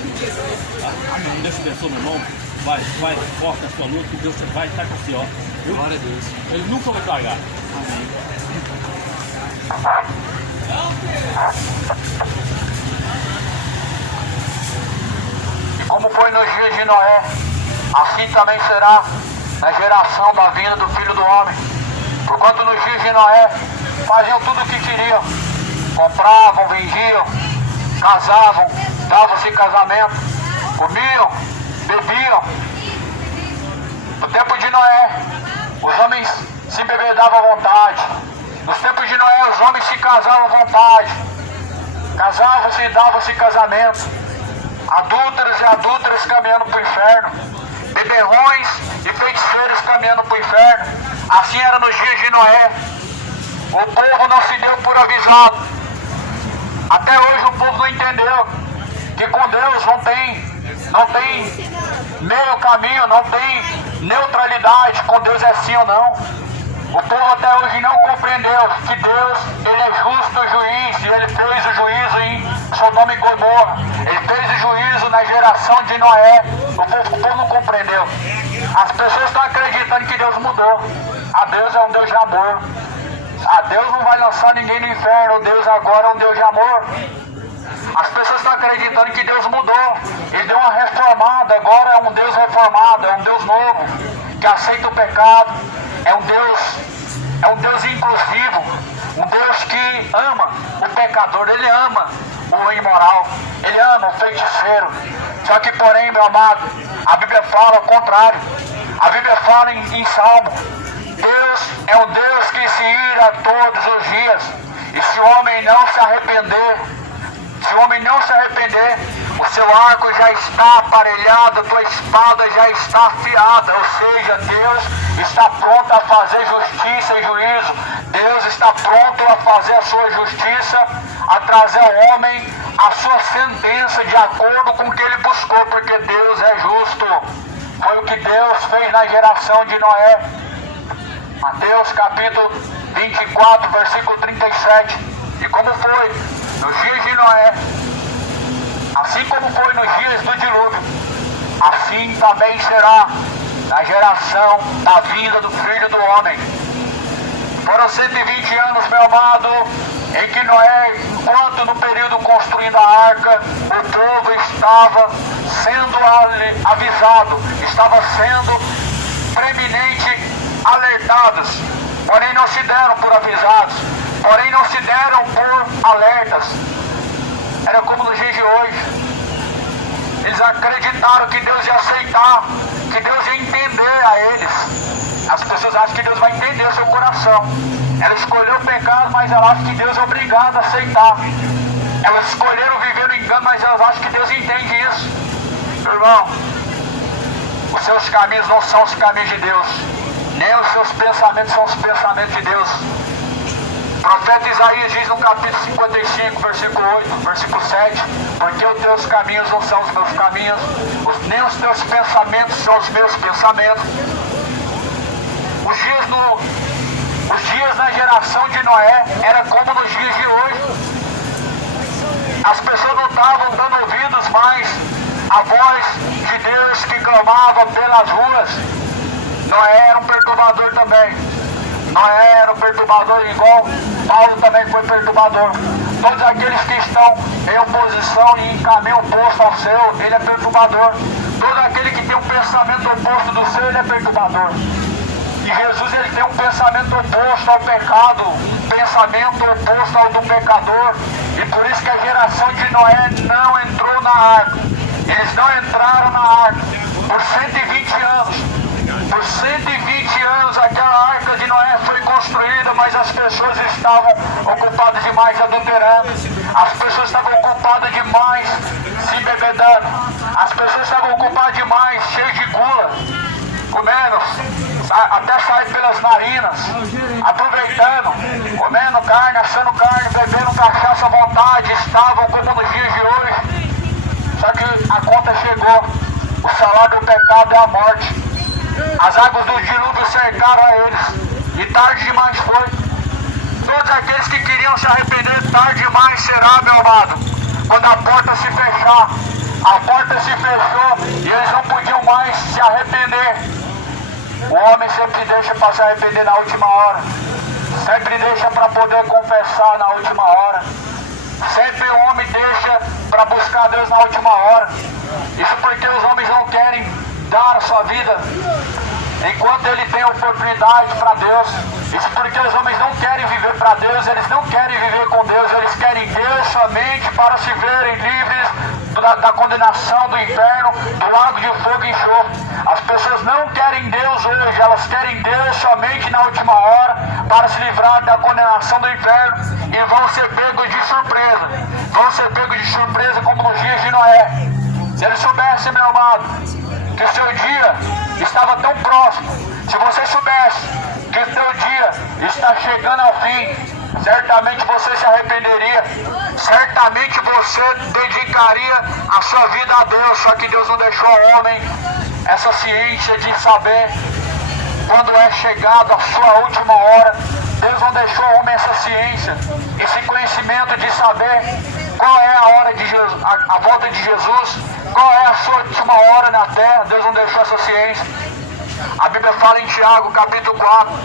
Amém. Deus te abençoe, meu irmão. Vai forte na sua luta, que Deus vai estar com você, ó. Viu? Glória a Deus. Ele nunca vai te largar. Amém. E como foi nos dias de Noé, assim também será na geração da vinda do Filho do Homem. Porquanto nos dias de Noé faziam tudo o que queriam. Compravam, vendiam, casavam, davam-se em casamento, comiam, bebiam. No tempo de Noé, os homens se embebedavam à vontade. Nos tempos de Noé, os homens se casavam à vontade. Casavam-se e davam-se em casamento. Adúlteros e adúlteras caminhando para o inferno. Beberrões e feiticeiros caminhando para o inferno. Assim era nos dias de Noé. O povo não se deu por avisado. Até hoje o povo não entendeu que com Deus não tem meio caminho, não tem neutralidade. Com Deus é sim ou não. O povo até hoje não compreendeu que Deus, Ele é justo juiz, e Ele fez o juízo em Sodoma e Gomorra. Ele fez o juízo na geração de Noé. O povo não compreendeu. As pessoas estão acreditando que Deus mudou. A Deus é um Deus de amor. A Deus não vai lançar ninguém no inferno. O Deus agora é um Deus de amor. As pessoas estão acreditando que Deus mudou. Ele deu uma reformada. Agora é um Deus reformado. É um Deus novo, que aceita o pecado. É um Deus inclusivo. Um Deus que ama o pecador. Ele ama o imoral. Ele ama o feiticeiro. Só que, porém, meu amado, a Bíblia fala ao contrário. A Bíblia fala em Salmo: Deus é um Deus que se ira todos os dias. E se o homem não se arrepender, o seu arco já está aparelhado, a tua espada já está afiada. Ou seja, Deus está pronto a fazer justiça e juízo. Deus está pronto a fazer a sua justiça, a trazer ao homem a sua sentença de acordo com o que ele buscou, porque Deus é justo. Foi o que Deus fez na geração de Noé. Mateus capítulo 24, versículo 37. E como foi nos dias de Noé, assim como foi nos dias do dilúvio, assim também será na geração da vinda do Filho do Homem. Foram 120 anos, meu amado, em que Noé, enquanto no período construindo a arca, o povo estava sendo avisado, estava sendo preeminente alertados, porém não se deram por avisados, porém não se deram por alertas. Era como nos dias de hoje. Eles acreditaram que Deus ia aceitar, que Deus ia entender a eles. As pessoas acham que Deus vai entender o seu coração. Ela escolheu o pecado, mas ela acha que Deus é obrigado a aceitar. Elas escolheram viver no engano, mas elas acham que Deus entende isso. Meu irmão, os seus caminhos não são os caminhos de Deus, nem os seus pensamentos são os pensamentos de Deus. O profeta Isaías diz no capítulo 55, versículo 8, versículo 7, porque os teus caminhos não são os meus caminhos, nem os teus pensamentos são os meus pensamentos. Os dias na geração de Noé era como nos dias de hoje. As pessoas não estavam dando ouvidos mais à voz de Deus que clamava pelas ruas. Noé era um perturbador também. Noé era um perturbador igual Paulo também foi perturbador. Todos aqueles que estão em oposição e em caminho oposto ao seu, ele é perturbador. Todo aquele que tem um pensamento oposto do seu, ele é perturbador. E Jesus, ele tem um pensamento oposto ao pecado, um pensamento oposto ao do pecador. E por isso que a geração de Noé não entrou na arca. Eles não entraram na arca por 120 anos. Por 120 anos aquela arca de Noé foi construída, mas as pessoas estavam ocupadas demais adulterando. As pessoas estavam ocupadas demais se embebedando. As pessoas estavam ocupadas demais, cheias de gula, comendo, até sair pelas narinas, aproveitando, comendo carne, assando carne, bebendo cachaça à vontade. Estavam como nos dias de hoje. Só que a conta chegou. O salário do pecado é a morte. As águas do dilúvio cercaram a eles. E tarde demais foi. Todos aqueles que queriam se arrepender, tarde demais será, meu amado. Quando a porta se fechar. A porta se fechou e eles não podiam mais se arrepender. O homem sempre deixa para se arrepender na última hora. Sempre deixa para poder confessar na última hora. Sempre o homem deixa para buscar Deus na última hora. Isso porque os homens não querem dar a sua vida enquanto ele tem oportunidade para Deus. Isso porque os homens não querem viver para Deus, eles não querem viver com Deus, eles querem Deus somente para se verem livres da condenação do inferno, do lago de fogo e enxofre. As pessoas não querem Deus hoje, elas querem Deus somente na última hora para se livrar da condenação do inferno e vão ser pegos de surpresa. Vão ser pegos de surpresa como nos dias de Noé. Se eles soubessem, meu amado, que o seu dia estava tão próximo, se você soubesse que o seu dia está chegando ao fim, certamente você se arrependeria, certamente você dedicaria a sua vida a Deus. Só que Deus não deixou ao homem essa ciência de saber quando é chegado a sua última hora. Deus não deixou ao homem essa ciência, esse conhecimento de saber qual é a hora de Jesus, a volta de Jesus, qual é a sua última hora na terra. Deus não deixou essa ciência. A Bíblia fala em Tiago, capítulo 4,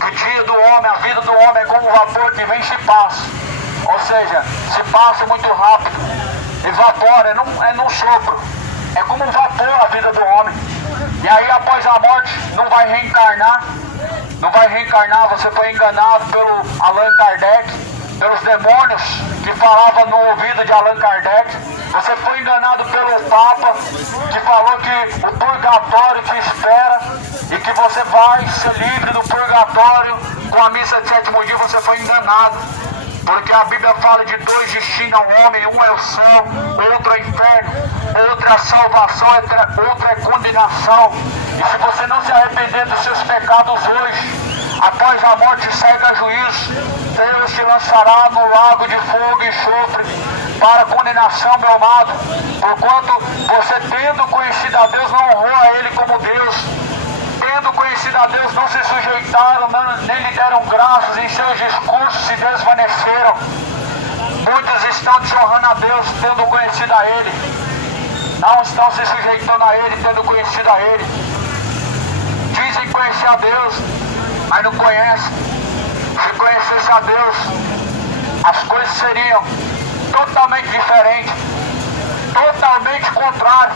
que o dia do homem, a vida do homem é como um vapor que vem e se passa. Ou seja, se passa muito rápido, evapora, é num sopro. É como um vapor a vida do homem. E aí após a morte não vai reencarnar. Não vai reencarnar. Você foi enganado pelo Allan Kardec, pelos demônios que falavam no ouvido de Allan Kardec. Você foi enganado pelo Papa, que falou que o purgatório te espera e que você vai ser livre do purgatório com a missa de sétimo dia. Você foi enganado, porque a Bíblia fala de dois destinos ao homem: um é o céu, outro é o inferno, outro é a salvação, outro é condenação. E se você não se arrepender dos seus pecados hoje, após a morte cega juízo, Deus te lançará no lago de fogo e enxofre para condenação, meu amado. Porquanto você, tendo conhecido a Deus, não honrou a Ele como Deus. Tendo conhecido a Deus, não se sujeitaram, nem lhe deram graças, em seus discursos se desvaneceram. Muitos estão desonrando a Deus, tendo conhecido a Ele. Não estão se sujeitando a Ele, tendo conhecido a Ele. Dizem conhecer a Deus, mas não conhecem. Se conhecesse a Deus, as coisas seriam totalmente diferentes, totalmente contrário.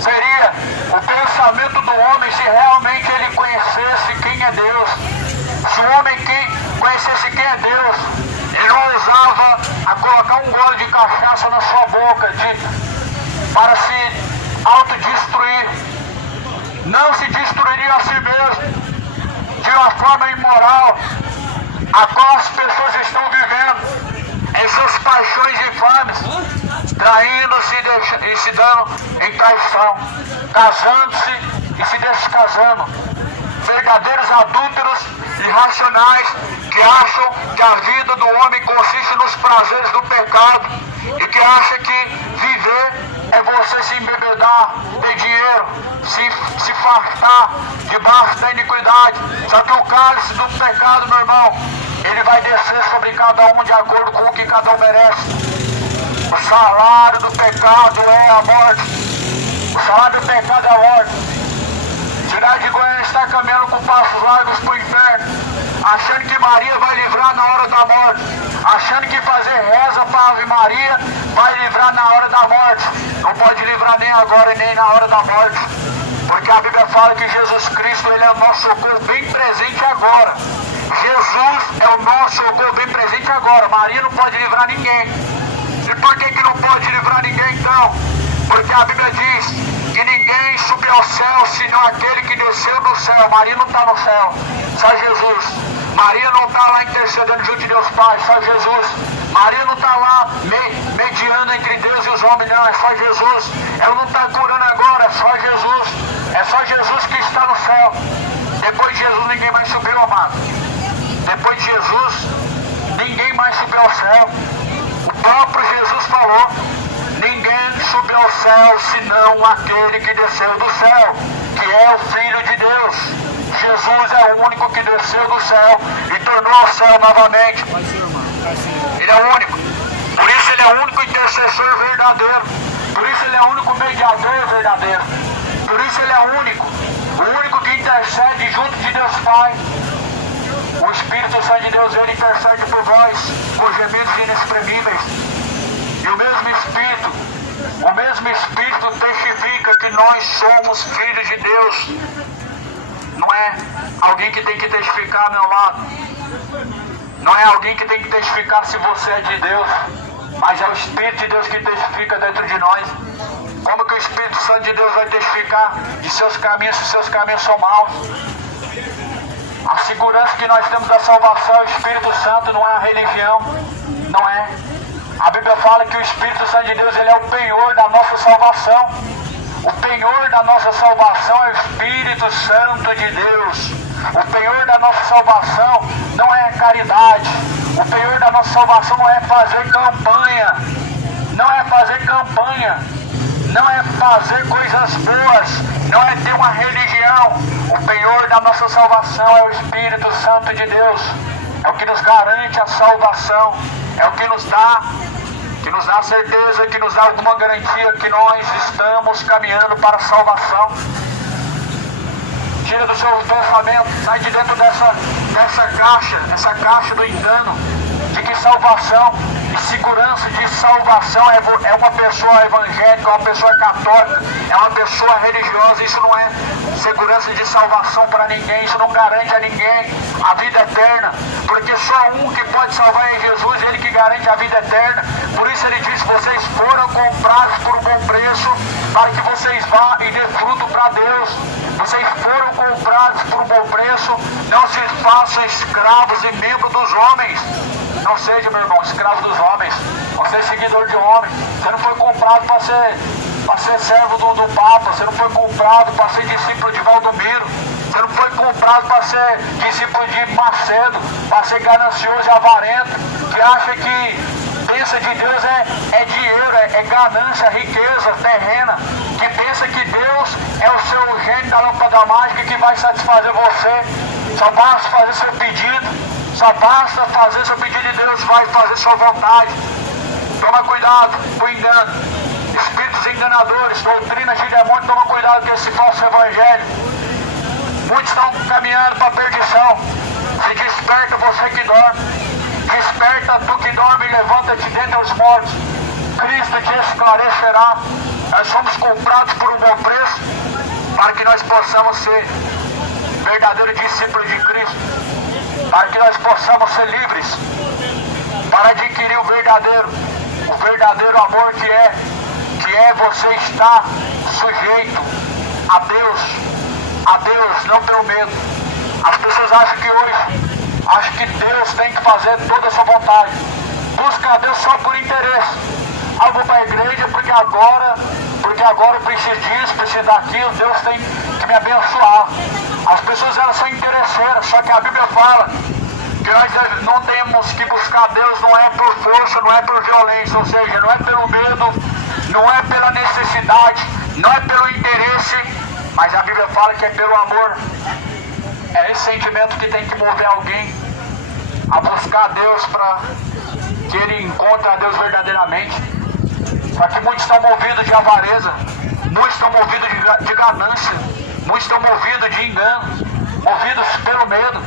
Seria o pensamento do homem se realmente ele conhecesse quem é Deus. Se o homem que conhecesse quem é Deus, ele não ousava a colocar um gole de cachaça na sua boca para se autodestruir. Não se destruiria a si mesmo de uma forma imoral, a qual as pessoas estão vivendo em suas paixões infames. exames, traindo-se e se dando em traição, casando-se e se descasando, verdadeiros adúlteros irracionais que acham que a vida do homem consiste nos prazeres do pecado e que acham que viver é você se embebedar de dinheiro, se fartar debaixo da iniquidade. Só que o cálice do pecado, meu irmão, ele vai descer sobre cada um de acordo com o que cada um merece. O salário do pecado é a morte. O salário do pecado é a morte. A cidade de Goiânia está caminhando com passos largos para o inferno, achando que Maria vai livrar na hora da morte, achando que fazer reza para a Ave Maria vai livrar na hora da morte. Não pode livrar nem agora e nem na hora da morte, porque a Bíblia fala que Jesus Cristo, ele é o nosso socorro bem presente agora. Jesus é o nosso socorro bem presente agora. Maria não pode livrar ninguém. E por que não pode livrar ninguém então? Porque a Bíblia diz que ninguém subiu ao céu senão aquele que desceu do céu. Maria não está no céu, só Jesus. Maria não está lá intercedendo junto de Deus Pai, só Jesus. Maria não está lá mediando entre Deus e os homens, não, é só Jesus. Ela não está curando agora, é só Jesus. É só Jesus que está no céu. Depois de Jesus ninguém mais subiu, amado. Depois de Jesus ninguém mais subiu ao céu. O próprio Jesus falou: ninguém subiu ao céu senão aquele que desceu do céu, que é o Filho de Deus. Jesus é o único que desceu do céu e tornou o céu novamente. Ele é o único. Por isso ele é o único intercessor verdadeiro. Por isso ele é o único mediador verdadeiro. Por isso ele é o único que intercede junto de Deus Pai. O Espírito Santo de Deus, ele intercede por vós com gemidos inexprimíveis. E o mesmo Espírito testifica que nós somos filhos de Deus. Não é alguém que tem que testificar ao meu lado. Não é alguém que tem que testificar se você é de Deus. Mas é o Espírito de Deus que testifica dentro de nós. Como que o Espírito Santo de Deus vai testificar de seus caminhos, se seus caminhos são maus? A segurança que nós temos da salvação é o Espírito Santo, não é a religião. Não é. A Bíblia fala que o Espírito Santo de Deus, ele é o penhor da nossa salvação. O penhor da nossa salvação é o Espírito Santo de Deus. O penhor da nossa salvação não é a caridade. O penhor da nossa salvação não é fazer campanha. Não é fazer campanha. Não é fazer coisas boas. Não é ter uma religião. O penhor da nossa salvação é o Espírito Santo de Deus. É o que nos garante a salvação. É o que nos dá a certeza, que nos dá alguma garantia que nós estamos caminhando para a salvação. Tira do seu pensamento, sai de dentro dessa caixa do engano, de que salvação e segurança de salvação é uma pessoa evangélica, uma pessoa católica, é uma pessoa religiosa. Isso não é segurança de salvação para ninguém, isso não garante a ninguém a vida eterna, porque só um que pode salvar é Jesus, ele que garante a vida eterna. Por isso ele diz: vocês foram comprados por um bom preço, para que vocês vá e dê fruto para Deus. Vocês foram comprados por um bom preço, não se façam escravos e membros dos homens. Não seja, meu irmão, escravo dos homens. Você é seguidor de homem. Você não foi comprado para ser servo do Papa. Você não foi comprado para ser discípulo de Valdomiro. Você não foi comprado para ser discípulo de Macedo, para ser ganancioso e avarento, que acha que pensa de Deus é dinheiro, é ganância, riqueza terrena, que pensa que Deus é o seu gênio da lâmpada mágica que vai satisfazer você. Só basta fazer seu pedido, só basta fazer seu pedido e Deus vai fazer sua vontade. Toma cuidado com o engano, espíritos enganadores, doutrinas de demônio. Toma cuidado com esse falso evangelho. Muitos estão caminhando para a perdição. Se desperta, você que dorme. Desperta, tu que dorme, e levanta-te dentre os mortos. Cristo te esclarecerá. Nós somos comprados por um bom preço, para que nós possamos ser verdadeiros discípulos de Cristo, para que nós possamos ser livres, para adquirir o verdadeiro amor que é você estar sujeito a Deus, não pelo medo. As pessoas acham que Deus tem que fazer toda a sua vontade. Busca a Deus só por interesse. vou para a igreja porque agora eu preciso disso, preciso daquilo, Deus tem que me abençoar. As pessoas elas são interesseiras, só que a Bíblia fala que nós não temos que buscar Deus, não é por força, não é por violência, ou seja, não é pelo medo, não é pela necessidade, não é pelo interesse, mas a Bíblia fala que é pelo amor. É esse sentimento que tem que mover alguém a buscar Deus para que ele encontre a Deus verdadeiramente. Só que muitos estão movidos de avareza, muitos estão movidos de ganância, muitos estão movidos de engano, movidos pelo medo.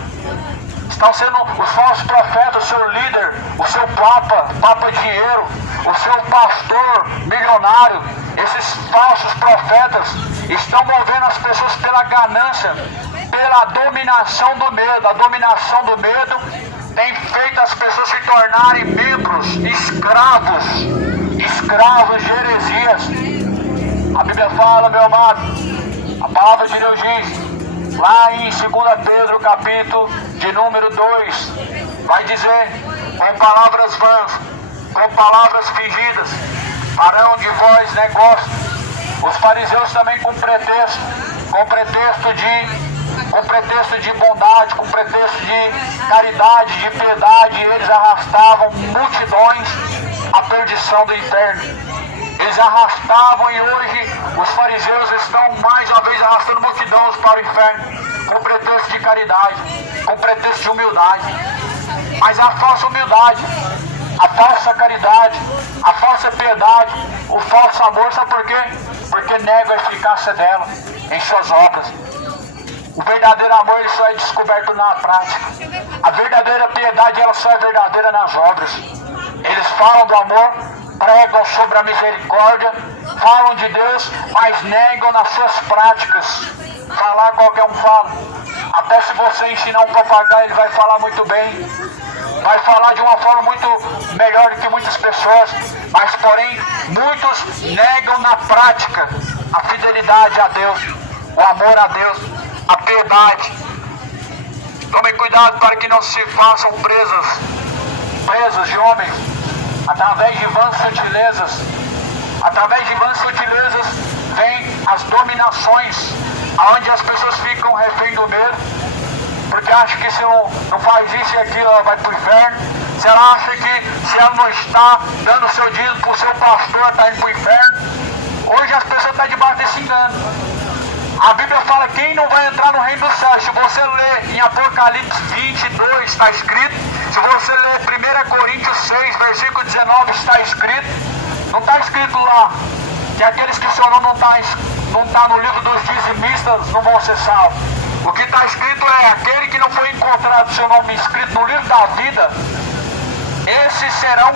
Estão sendo os falsos profetas, o seu líder, o seu papa dinheiro, o seu pastor milionário. Esses falsos profetas estão movendo as pessoas pela ganância, pela dominação do medo. A dominação do medo tem feito as pessoas se tornarem membros, escravos de heresias. A Bíblia fala, meu amado, a palavra de Deus diz, lá em 2 Pedro, capítulo de número 2, vai dizer, com palavras vãs, com palavras fingidas, farão de vós negócio. Os fariseus também com pretexto de bondade, com pretexto de caridade, de piedade, eles arrastavam multidões à perdição do inferno. Eles arrastavam e hoje os fariseus estão mais uma vez arrastando multidões para o inferno, com pretexto de caridade, com pretexto de humildade. Mas a falsa humildade, a falsa caridade, a falsa piedade, o falso amor, sabe por quê? Porque nega a eficácia dela em suas obras. O verdadeiro amor ele só é descoberto na prática. A verdadeira piedade ela só é verdadeira nas obras. Eles falam do amor, pregam sobre a misericórdia, falam de Deus, mas negam nas suas práticas. Falar qualquer um fala. Até se você ensinar um papagaio, ele vai falar muito bem. Vai falar de uma forma muito melhor do que muitas pessoas. Mas porém, muitos negam na prática a fidelidade a Deus, o amor a Deus, a piedade. Tomem cuidado para que não se façam presos de homens, através de vãs sutilezas. Através de vãs sutilezas vêm as dominações, onde as pessoas ficam refém do medo, porque acham que se não faz isso e aquilo ela vai para o inferno. Se ela acha que se ela não está dando o seu dízimo para o seu pastor, está indo para o inferno. Hoje as pessoas estão debaixo desse engano. A Bíblia fala quem não vai entrar no reino dos céus. Se você ler em Apocalipse 22, está escrito. Se você ler 1 Coríntios 6, versículo 19, está escrito. Não está escrito lá que aqueles que o seu nome não está no livro dos dizimistas não vão ser salvos. O que está escrito é aquele que não foi encontrado seu nome escrito no livro da vida, esses serão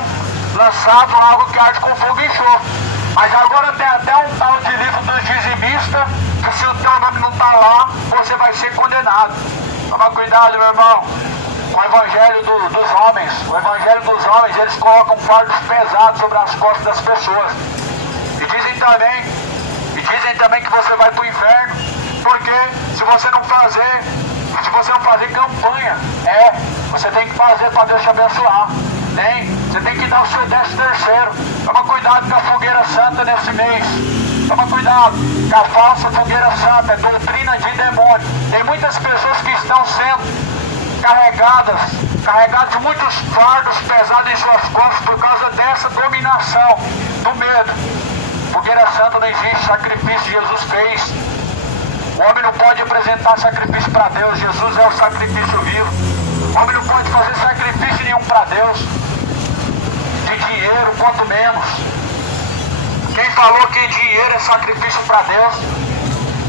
lançados no lago que arde com fogo e enxofre. Mas agora tem até um tal de livro dos dizimistas, que se o teu nome não está lá, você vai ser condenado. Toma cuidado, meu irmão, com o evangelho dos homens. O evangelho dos homens, eles colocam fardos pesados sobre as costas das pessoas. E dizem também que você vai para o inferno, porque se você não fazer campanha, você tem que fazer para Deus te abençoar. Você tem que dar o seu 13º. Toma cuidado com a fogueira santa nesse mês. Toma cuidado com a falsa fogueira santa, é doutrina de demônio. Tem muitas pessoas que estão sendo carregadas de muitos fardos pesados em suas costas por causa dessa dominação do medo. Fogueira santa não existe, sacrifício Jesus fez. O homem não pode apresentar sacrifício para Deus, Jesus é o sacrifício vivo. O homem não pode fazer sacrifício nenhum para Deus, de dinheiro, quanto menos. Quem falou que dinheiro é sacrifício para Deus?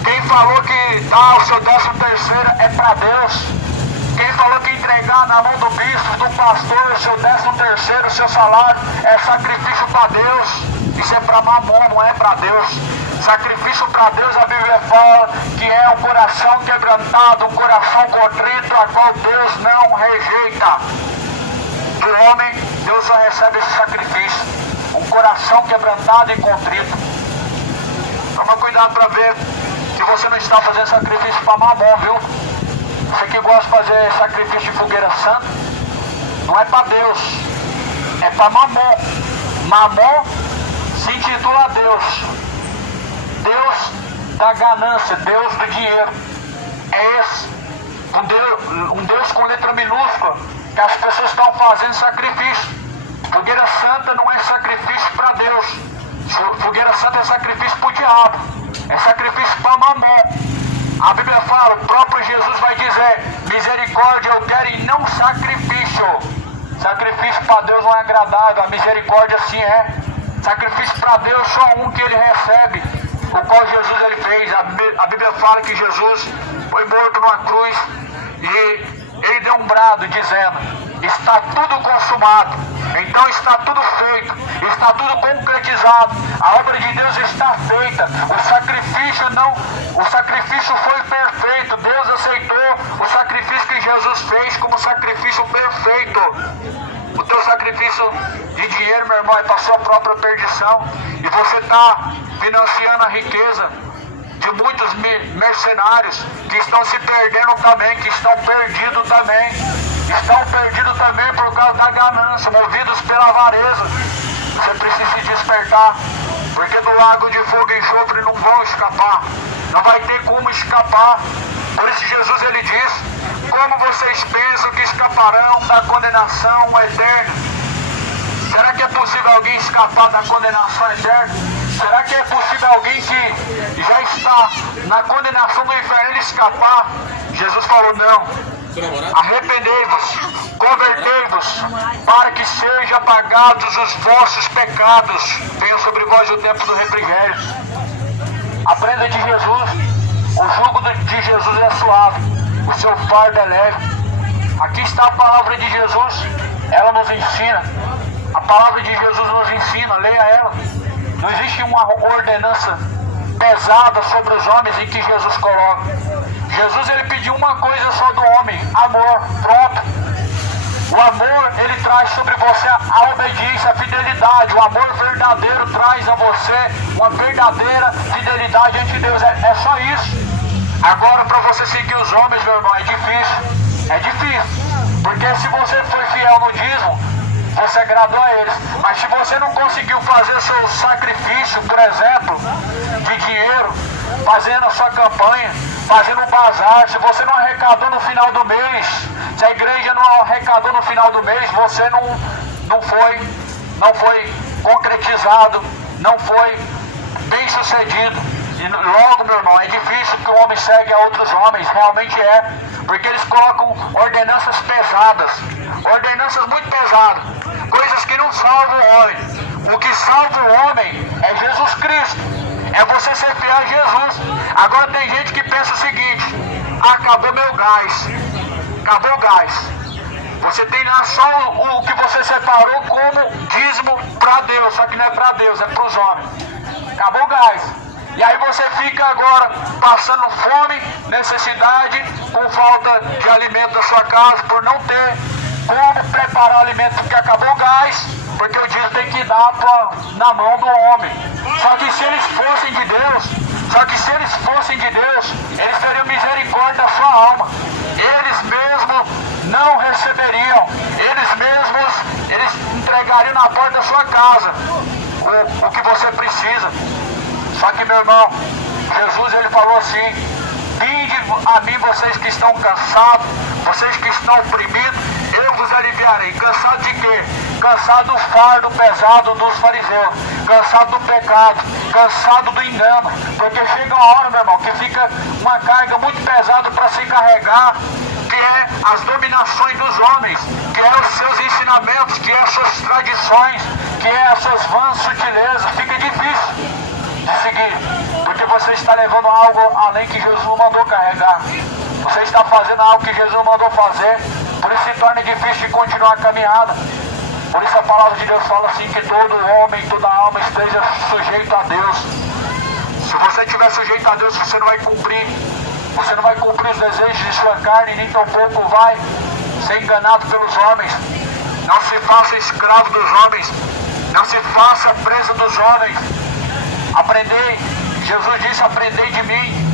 Quem falou que dar o seu 13º é para Deus? Quem falou que entregar na mão do bispo, do pastor, o seu 13º, o seu salário, é sacrifício para Deus? Isso é para mamon, não é para Deus. Sacrifício para Deus, a Bíblia fala que é um coração quebrantado, um coração contrito, a qual Deus não rejeita. Do homem, Deus só recebe esse sacrifício. Um coração quebrantado e contrito. Toma cuidado para ver que você não está fazendo sacrifício para mamon, viu? Você que gosta de fazer sacrifício de fogueira santa, não é para Deus, é para mamon. Mamon se intitula Deus. Deus da ganância, Deus do dinheiro. É esse. Um Deus com letra minúscula, que as pessoas estão fazendo sacrifício. Fogueira santa não é sacrifício para Deus. Fogueira santa é sacrifício para o diabo. É sacrifício para Mamon. A Bíblia fala, o próprio Jesus vai dizer, misericórdia eu quero e não sacrifício. Sacrifício para Deus não é agradável, a misericórdia sim é. Sacrifício para Deus só um que ele recebe, o qual Jesus ele fez. A Bíblia fala que Jesus foi morto numa cruz e ele deu um brado dizendo, está tudo consumado, então está tudo feito, está tudo concretizado, a obra de Deus está feita, o sacrifício foi perfeito, Deus aceitou o sacrifício que Jesus fez como sacrifício perfeito. O teu sacrifício de dinheiro, meu irmão, é para a sua própria perdição, e você está financiando a riqueza de muitos mercenários que estão se perdendo também, que estão perdidos também. Estão perdidos também por causa da ganância, movidos pela avareza. Você precisa se despertar, porque do lago de fogo e enxofre não vão escapar. Não vai ter como escapar. Por isso Jesus ele diz, como vocês pensam que escaparão da condenação eterna? Será que é possível alguém escapar da condenação eterna? Será que é possível alguém que já está na condenação do inferno ele escapar? Jesus falou, não. Arrependei-vos, convertei-vos, para que sejam apagados os vossos pecados. Venha sobre vós o tempo do refrigério. Aprenda de Jesus. O jugo de Jesus é suave, o seu fardo é leve. Aqui está a palavra de Jesus, ela nos ensina. A palavra de Jesus nos ensina, leia ela. Não existe uma ordenança pesada sobre os homens em que Jesus coloca. Jesus ele pediu uma coisa só do homem, amor, pronto. O amor ele traz sobre você a obediência, a fidelidade. O amor verdadeiro traz a você uma verdadeira fidelidade ante Deus. É só isso. Agora para você seguir os homens, meu irmão, é difícil. É difícil. Porque se você foi fiel no dízimo, você agradou a eles. Mas se você não conseguiu fazer seu sacrifício, por exemplo, de dinheiro, fazendo a sua campanha, fazendo um bazar, se você não arrecadou no final do mês, se a igreja não arrecadou no final do mês, você não foi concretizado, não foi bem sucedido. E logo, meu irmão, é difícil que o homem segue a outros homens, realmente é, porque eles colocam ordenanças pesadas, ordenanças muito pesadas, coisas que não salvam o homem. O que salva o homem é Jesus Cristo, é você ser fiel a Jesus. Agora tem gente que pensa o seguinte, acabou meu gás, acabou o gás. Você tem lá só o que você separou como dízimo para Deus, só que não é para Deus, é para os homens. Acabou o gás. E aí você fica agora passando fome, necessidade, com falta de alimento da sua casa, por não ter como preparar alimento porque acabou o gás, porque o dízimo tem que dar na mão do homem. Só que se eles fossem de Deus, eles teriam misericórdia da sua alma. Eles mesmos não receberiam, eles entregariam na porta da sua casa o que você precisa. Só que, meu irmão, Jesus ele falou assim, vinde a mim vocês que estão cansados, vocês que estão oprimidos, eu vos aliviarei. Cansado de quê? Cansado do fardo pesado dos fariseus, cansado do pecado, cansado do engano, porque chega uma hora, meu irmão, que fica uma carga muito pesada para se carregar, que é as dominações dos homens, que é os seus ensinamentos, que é as suas tradições, que é as suas vãs sutilezas. Fica difícil de seguir, porque você está levando algo além que Jesus não mandou carregar. Você está fazendo algo que Jesus não mandou fazer, por isso se torna difícil de continuar a caminhada. Por isso a palavra de Deus fala assim, que todo homem, toda alma esteja sujeito a Deus. Se você estiver sujeito a Deus, você não vai cumprir os desejos de sua carne, nem tampouco vai ser enganado pelos homens. Não se faça escravo dos homens, não se faça presa dos homens. Aprendei, Jesus disse, aprendei de mim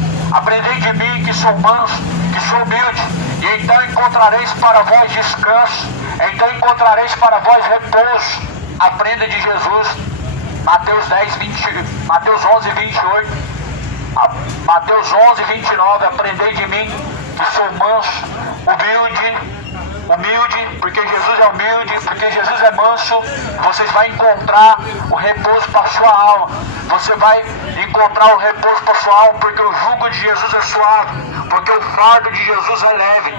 que sou manso, que sou humilde, e então encontrareis para vós descanso, então encontrareis para vós repouso. Aprenda de Jesus, Mateus 11, 28. Mateus 11, 29. Aprendei de mim, que sou manso, humilde, porque Jesus é humilde, porque Jesus é manso. Vocês vão encontrar o repouso para sua alma. Você vai encontrar o repouso para sua alma, porque o jugo de Jesus é suave, porque o fardo de Jesus é leve,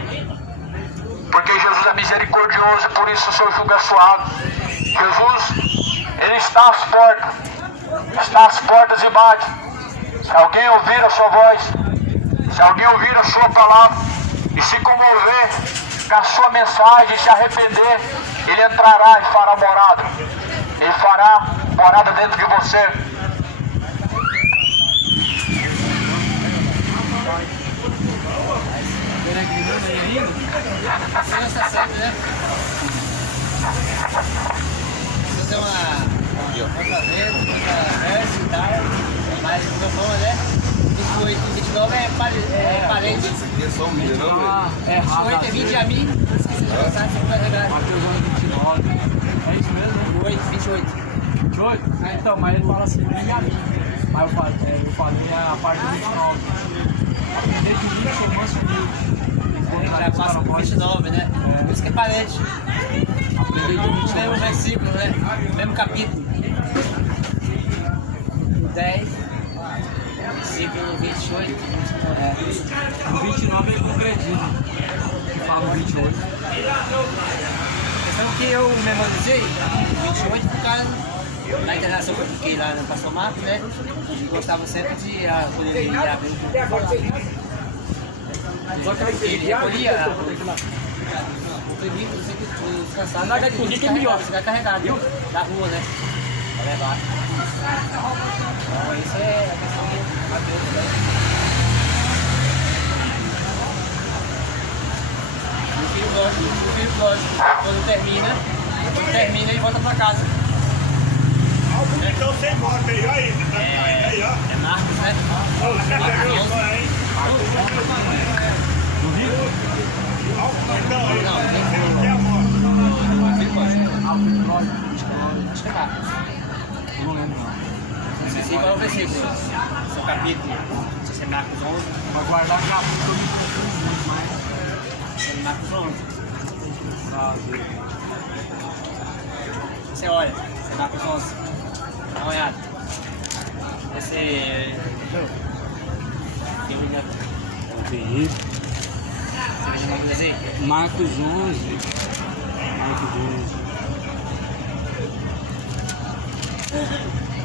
porque Jesus é misericordioso, por isso o seu jugo é suave. Jesus, Ele está às portas e bate. Se alguém ouvir a sua voz, se alguém ouvir a sua palavra e se comover com a sua mensagem e se arrepender, Ele entrará e fará morada. Ele fará morada dentro de você. Peregrinando aí ainda? Você está certo, né? Você tem uma fazenda, uma verso e tal, mas o meu pão, né? 28 e 29 é parente. É errado. 28 é 20 a mim, esqueci de passar, você vai regar. Mateus 11, 29. É isso mesmo, né? 28. 28? Então, mas ele fala assim, vem a mim. Mas eu falei a parte do 29. Aprender de mim, sou manso humilde. Já passa pro 29, né? Por isso que é parente. Aprender de mim, sou Mesmo versículo, né? Mesmo capítulo. 10, versículo 28. O 29 é concretizo, que fala o 28. A questão que eu memorizei, 28 por causa da internação que eu fiquei lá no Pastor Marcos, né? E gostava sempre de quando ele ia abrir ele recolhia o livro, os cansados, você vai carregado da rua, né? Pra levar. Então, isso é a questão do Mateus, né? O filho lógico, quando termina ele volta pra casa. Então você bota aí, tá aí, ó. É Marcos, né? Acho que é Marcos. Não lembro não. Não sei se qual é o versículo. Seu capítulo. Não sei se é Marcos 11. Vai guardar a capítulo que eu me confundo muito mais. É Marcos 11. Ah, Você olha, você é Marcos 11. Dá uma olhada. Esse filme, né? Você vê uma coisa assim? Marcos 11.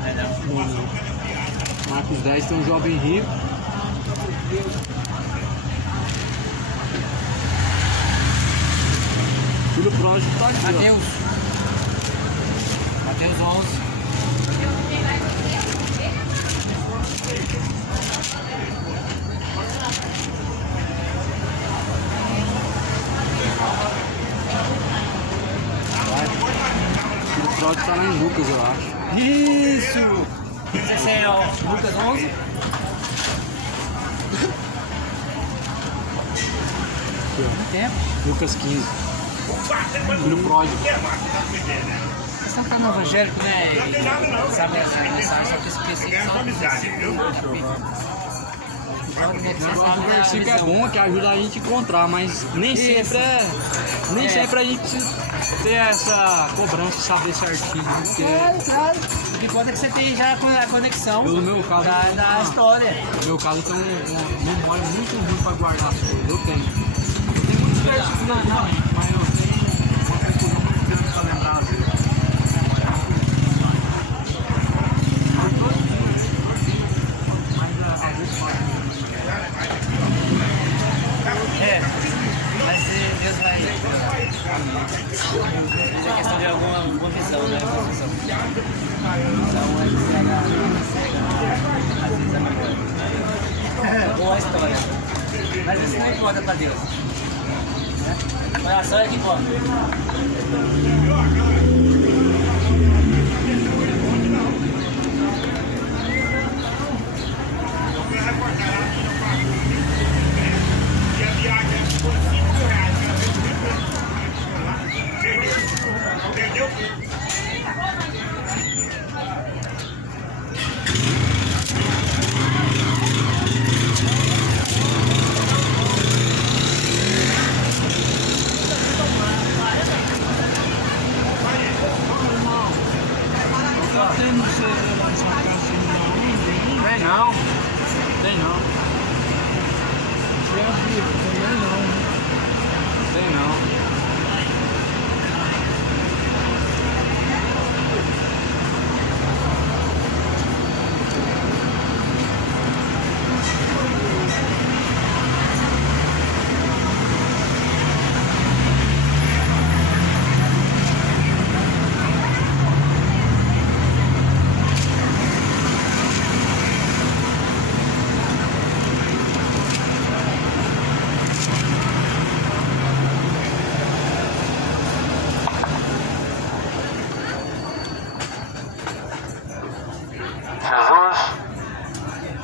É, não. Marcos 10 tem um jovem rico. Filho pródigo tá aqui, Mateus 11. Filho pródigo tá lá em Lucas, eu acho. Isso! Não sei se é o Lucas 11. Tempo. Lucas 15. Filho pródigo. Vocês estão falando evangélico, né? E sabe essa mensagem, só que esqueci que só no versículo. O versículo é bom, que ajuda a gente a encontrar, mas nem sempre sempre a gente precisa ter essa cobrança, saber certinho, né? Porque Claro. O que importa é que você tenha já a conexão no meu caso, da história. no meu caso eu tenho uma memória muito ruim para guardar as coisas. Eu tenho muitos versículos na mente, mas eu tenho uma confusão muito grande para lembrar às vezes. Mas Deus vai. Isso é questão de alguma confissão, né? Confissão. Então é cega, às vezes é melhor. Boa história. Mas isso não importa para Deus. Né? A coração é que importa.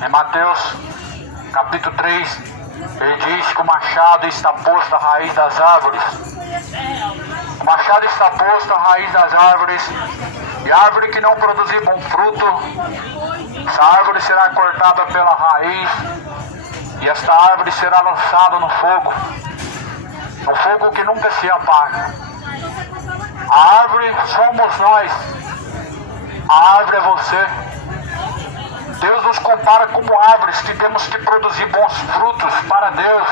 Em Mateus capítulo 3, ele diz que o machado está posto à raiz das árvores. O machado está posto à raiz das árvores, e a árvore que não produzir bom fruto, essa árvore será cortada pela raiz, e esta árvore será lançada no fogo que nunca se apaga. A árvore somos nós, a árvore é você. Deus nos compara como árvores que temos que produzir bons frutos para Deus,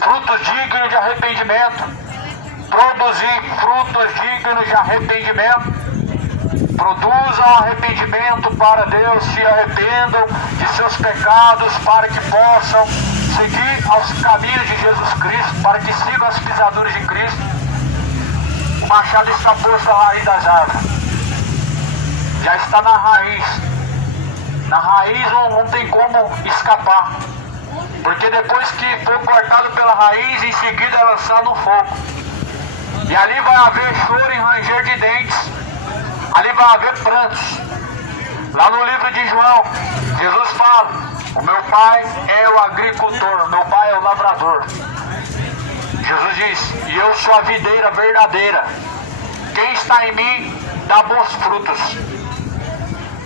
frutos dignos de arrependimento. Produzir frutos dignos de arrependimento. Produzam arrependimento para Deus, se arrependam de seus pecados, para que possam seguir aos caminhos de Jesus Cristo, para que sigam as pisaduras de Cristo. O machado está posto à raiz das árvores, já está na raiz. Na raiz não tem como escapar, porque depois que for cortado pela raiz, em seguida é lançado no fogo. E ali vai haver choro e ranger de dentes, ali vai haver prantos. Lá no livro de João, Jesus fala: o meu pai é o agricultor, o meu pai é o lavrador. Jesus diz: e eu sou a videira verdadeira, quem está em mim dá bons frutos,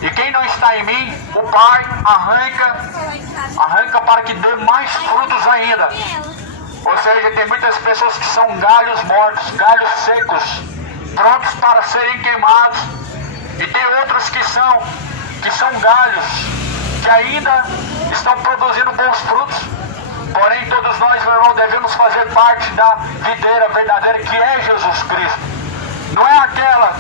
e quem não está em mim, o Pai arranca para que dê mais frutos ainda. Ou seja, tem muitas pessoas que são galhos mortos, galhos secos, prontos para serem queimados. E tem outros que são galhos, que ainda estão produzindo bons frutos. Porém, todos nós, meu irmão, devemos fazer parte da videira verdadeira, que é Jesus Cristo. Não é aquela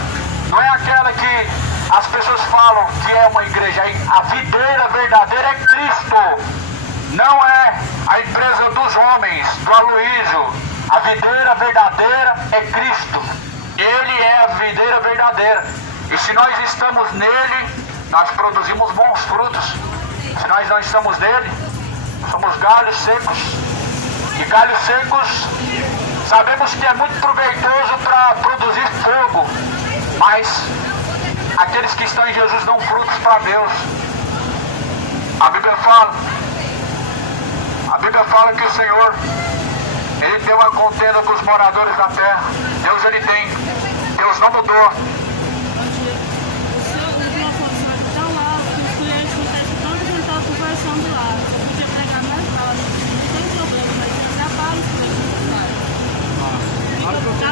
que as pessoas falam que é uma igreja. A videira verdadeira é Cristo. Não é a empresa dos homens, do Aloysio. A videira verdadeira é Cristo. Ele é a videira verdadeira. E se nós estamos nele, nós produzimos bons frutos. Se nós não estamos nele, somos galhos secos. E galhos secos, sabemos que é muito proveitoso para produzir fogo. Mas aqueles que estão em Jesus dão frutos para Deus. A Bíblia fala que o Senhor, Ele tem uma contenda com os moradores da terra. Deus, Ele tem. Deus não mudou. Tá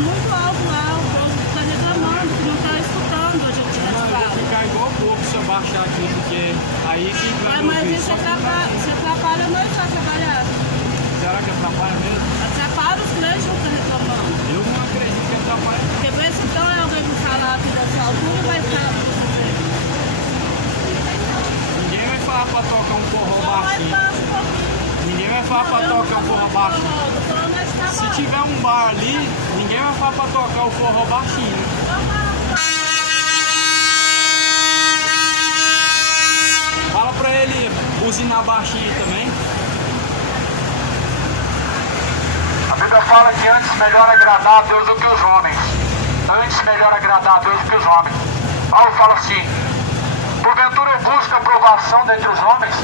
muito alto lá, o povo está reclamando que não está escutando a gente fala. Ficar igual o povo se eu baixar aqui, porque aí quem vai Mas isso atrapalha nós para trabalhar. Será que atrapalha mesmo? Atrapalha os clientes que estão reclamando. Eu não acredito que atrapalha. Porque vê se então alguém me falar aqui dessa altura vai ficar. Ninguém vai falar para tocar um forró baixinho. Ninguém vai falar para tocar um forró baixinho. Se tiver um bar ali, ninguém vai falar para tocar o forró baixinho. Fala pra ele buzinar baixinho também. A Bíblia fala que antes melhor agradar a Deus do que os homens. Antes melhor agradar a Deus do que os homens. Paulo fala assim: porventura eu busco a aprovação dentre os homens?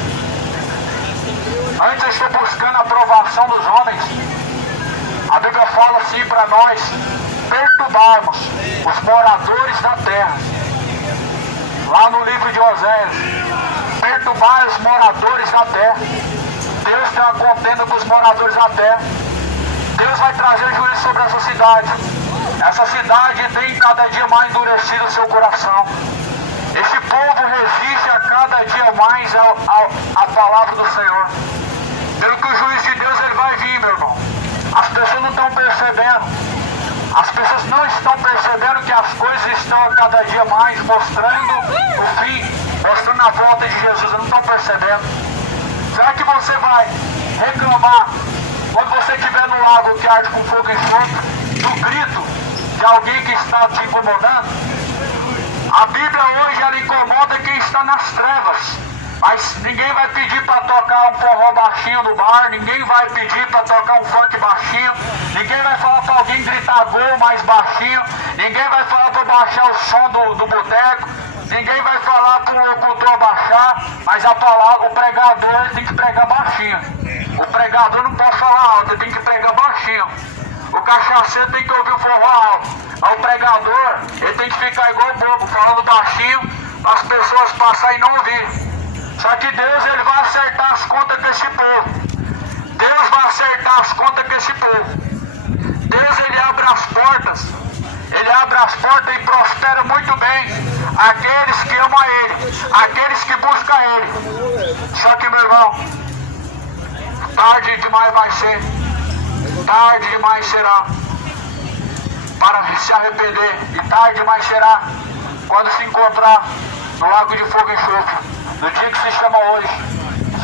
Antes eu estou buscando a aprovação dos homens. A Bíblia fala assim para nós perturbarmos os moradores da terra. Lá no livro de Oséias, perturbar os moradores da terra. Deus tem uma contenda com os moradores da terra. Deus vai trazer juízo sobre essa cidade. Essa cidade tem cada dia mais endurecido o seu coração. Esse povo resiste a cada dia mais à palavra do Senhor. Pelo que o juízo de Deus ele vai vir, meu irmão. As pessoas não estão percebendo. As pessoas não estão percebendo que as coisas estão a cada dia mais mostrando o fim, mostrando a volta de Jesus. Não estão percebendo. Será que você vai reclamar quando você estiver no lago que arde com fogo e enxofre, do grito de alguém que está te incomodando? A Bíblia hoje ela incomoda quem está nas trevas. Mas ninguém vai pedir para tocar um forró baixinho no bar, ninguém vai pedir para tocar um funk baixinho, ninguém vai falar para alguém gritar gol mais baixinho, ninguém vai falar para baixar o som do boteco. Ninguém vai falar para o locutor baixar, mas a palavra, o pregador ele tem que pregar baixinho. O pregador não pode falar alto, ele tem que pregar baixinho. O cachaceiro tem que ouvir o forró alto. Mas o pregador, ele tem que ficar igual o bobo, falando baixinho, para as pessoas passarem e não ouvir. Só que Deus, ele vai acertar as contas desse povo. Deus vai acertar as contas desse povo. Deus, ele abre as portas. Ele abre as portas e prospera muito bem aqueles que amam a Ele, aqueles que buscam Ele. Só que, meu irmão, tarde demais vai ser, tarde demais será para se arrepender, e tarde demais será quando se encontrar no lago de fogo e enxofre. No dia que se chama hoje,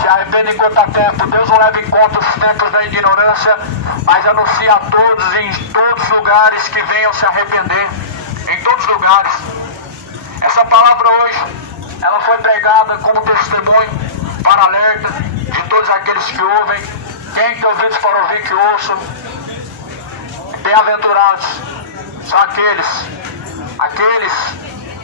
se arrependa enquanto há tempo. Deus não leva em conta os tempos da ignorância, mas anuncia a todos em todos os lugares que venham se arrepender, em todos os lugares. Essa palavra hoje, ela foi pregada como testemunho para alerta de todos aqueles que ouvem. Quem tem ouvidos para ouvir, que ouçam. Bem-aventurados são aqueles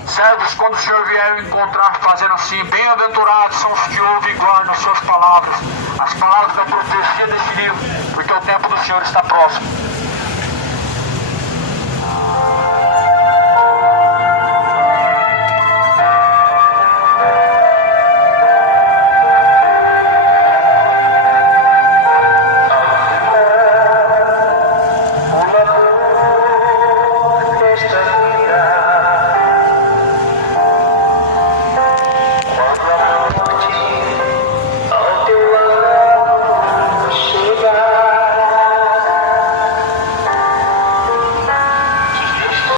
servos, quando o Senhor vier encontrar fazendo assim, bem-aventurados são os que ouvem e guardam as suas palavras, as palavras da profecia desse livro, porque o tempo do Senhor está próximo.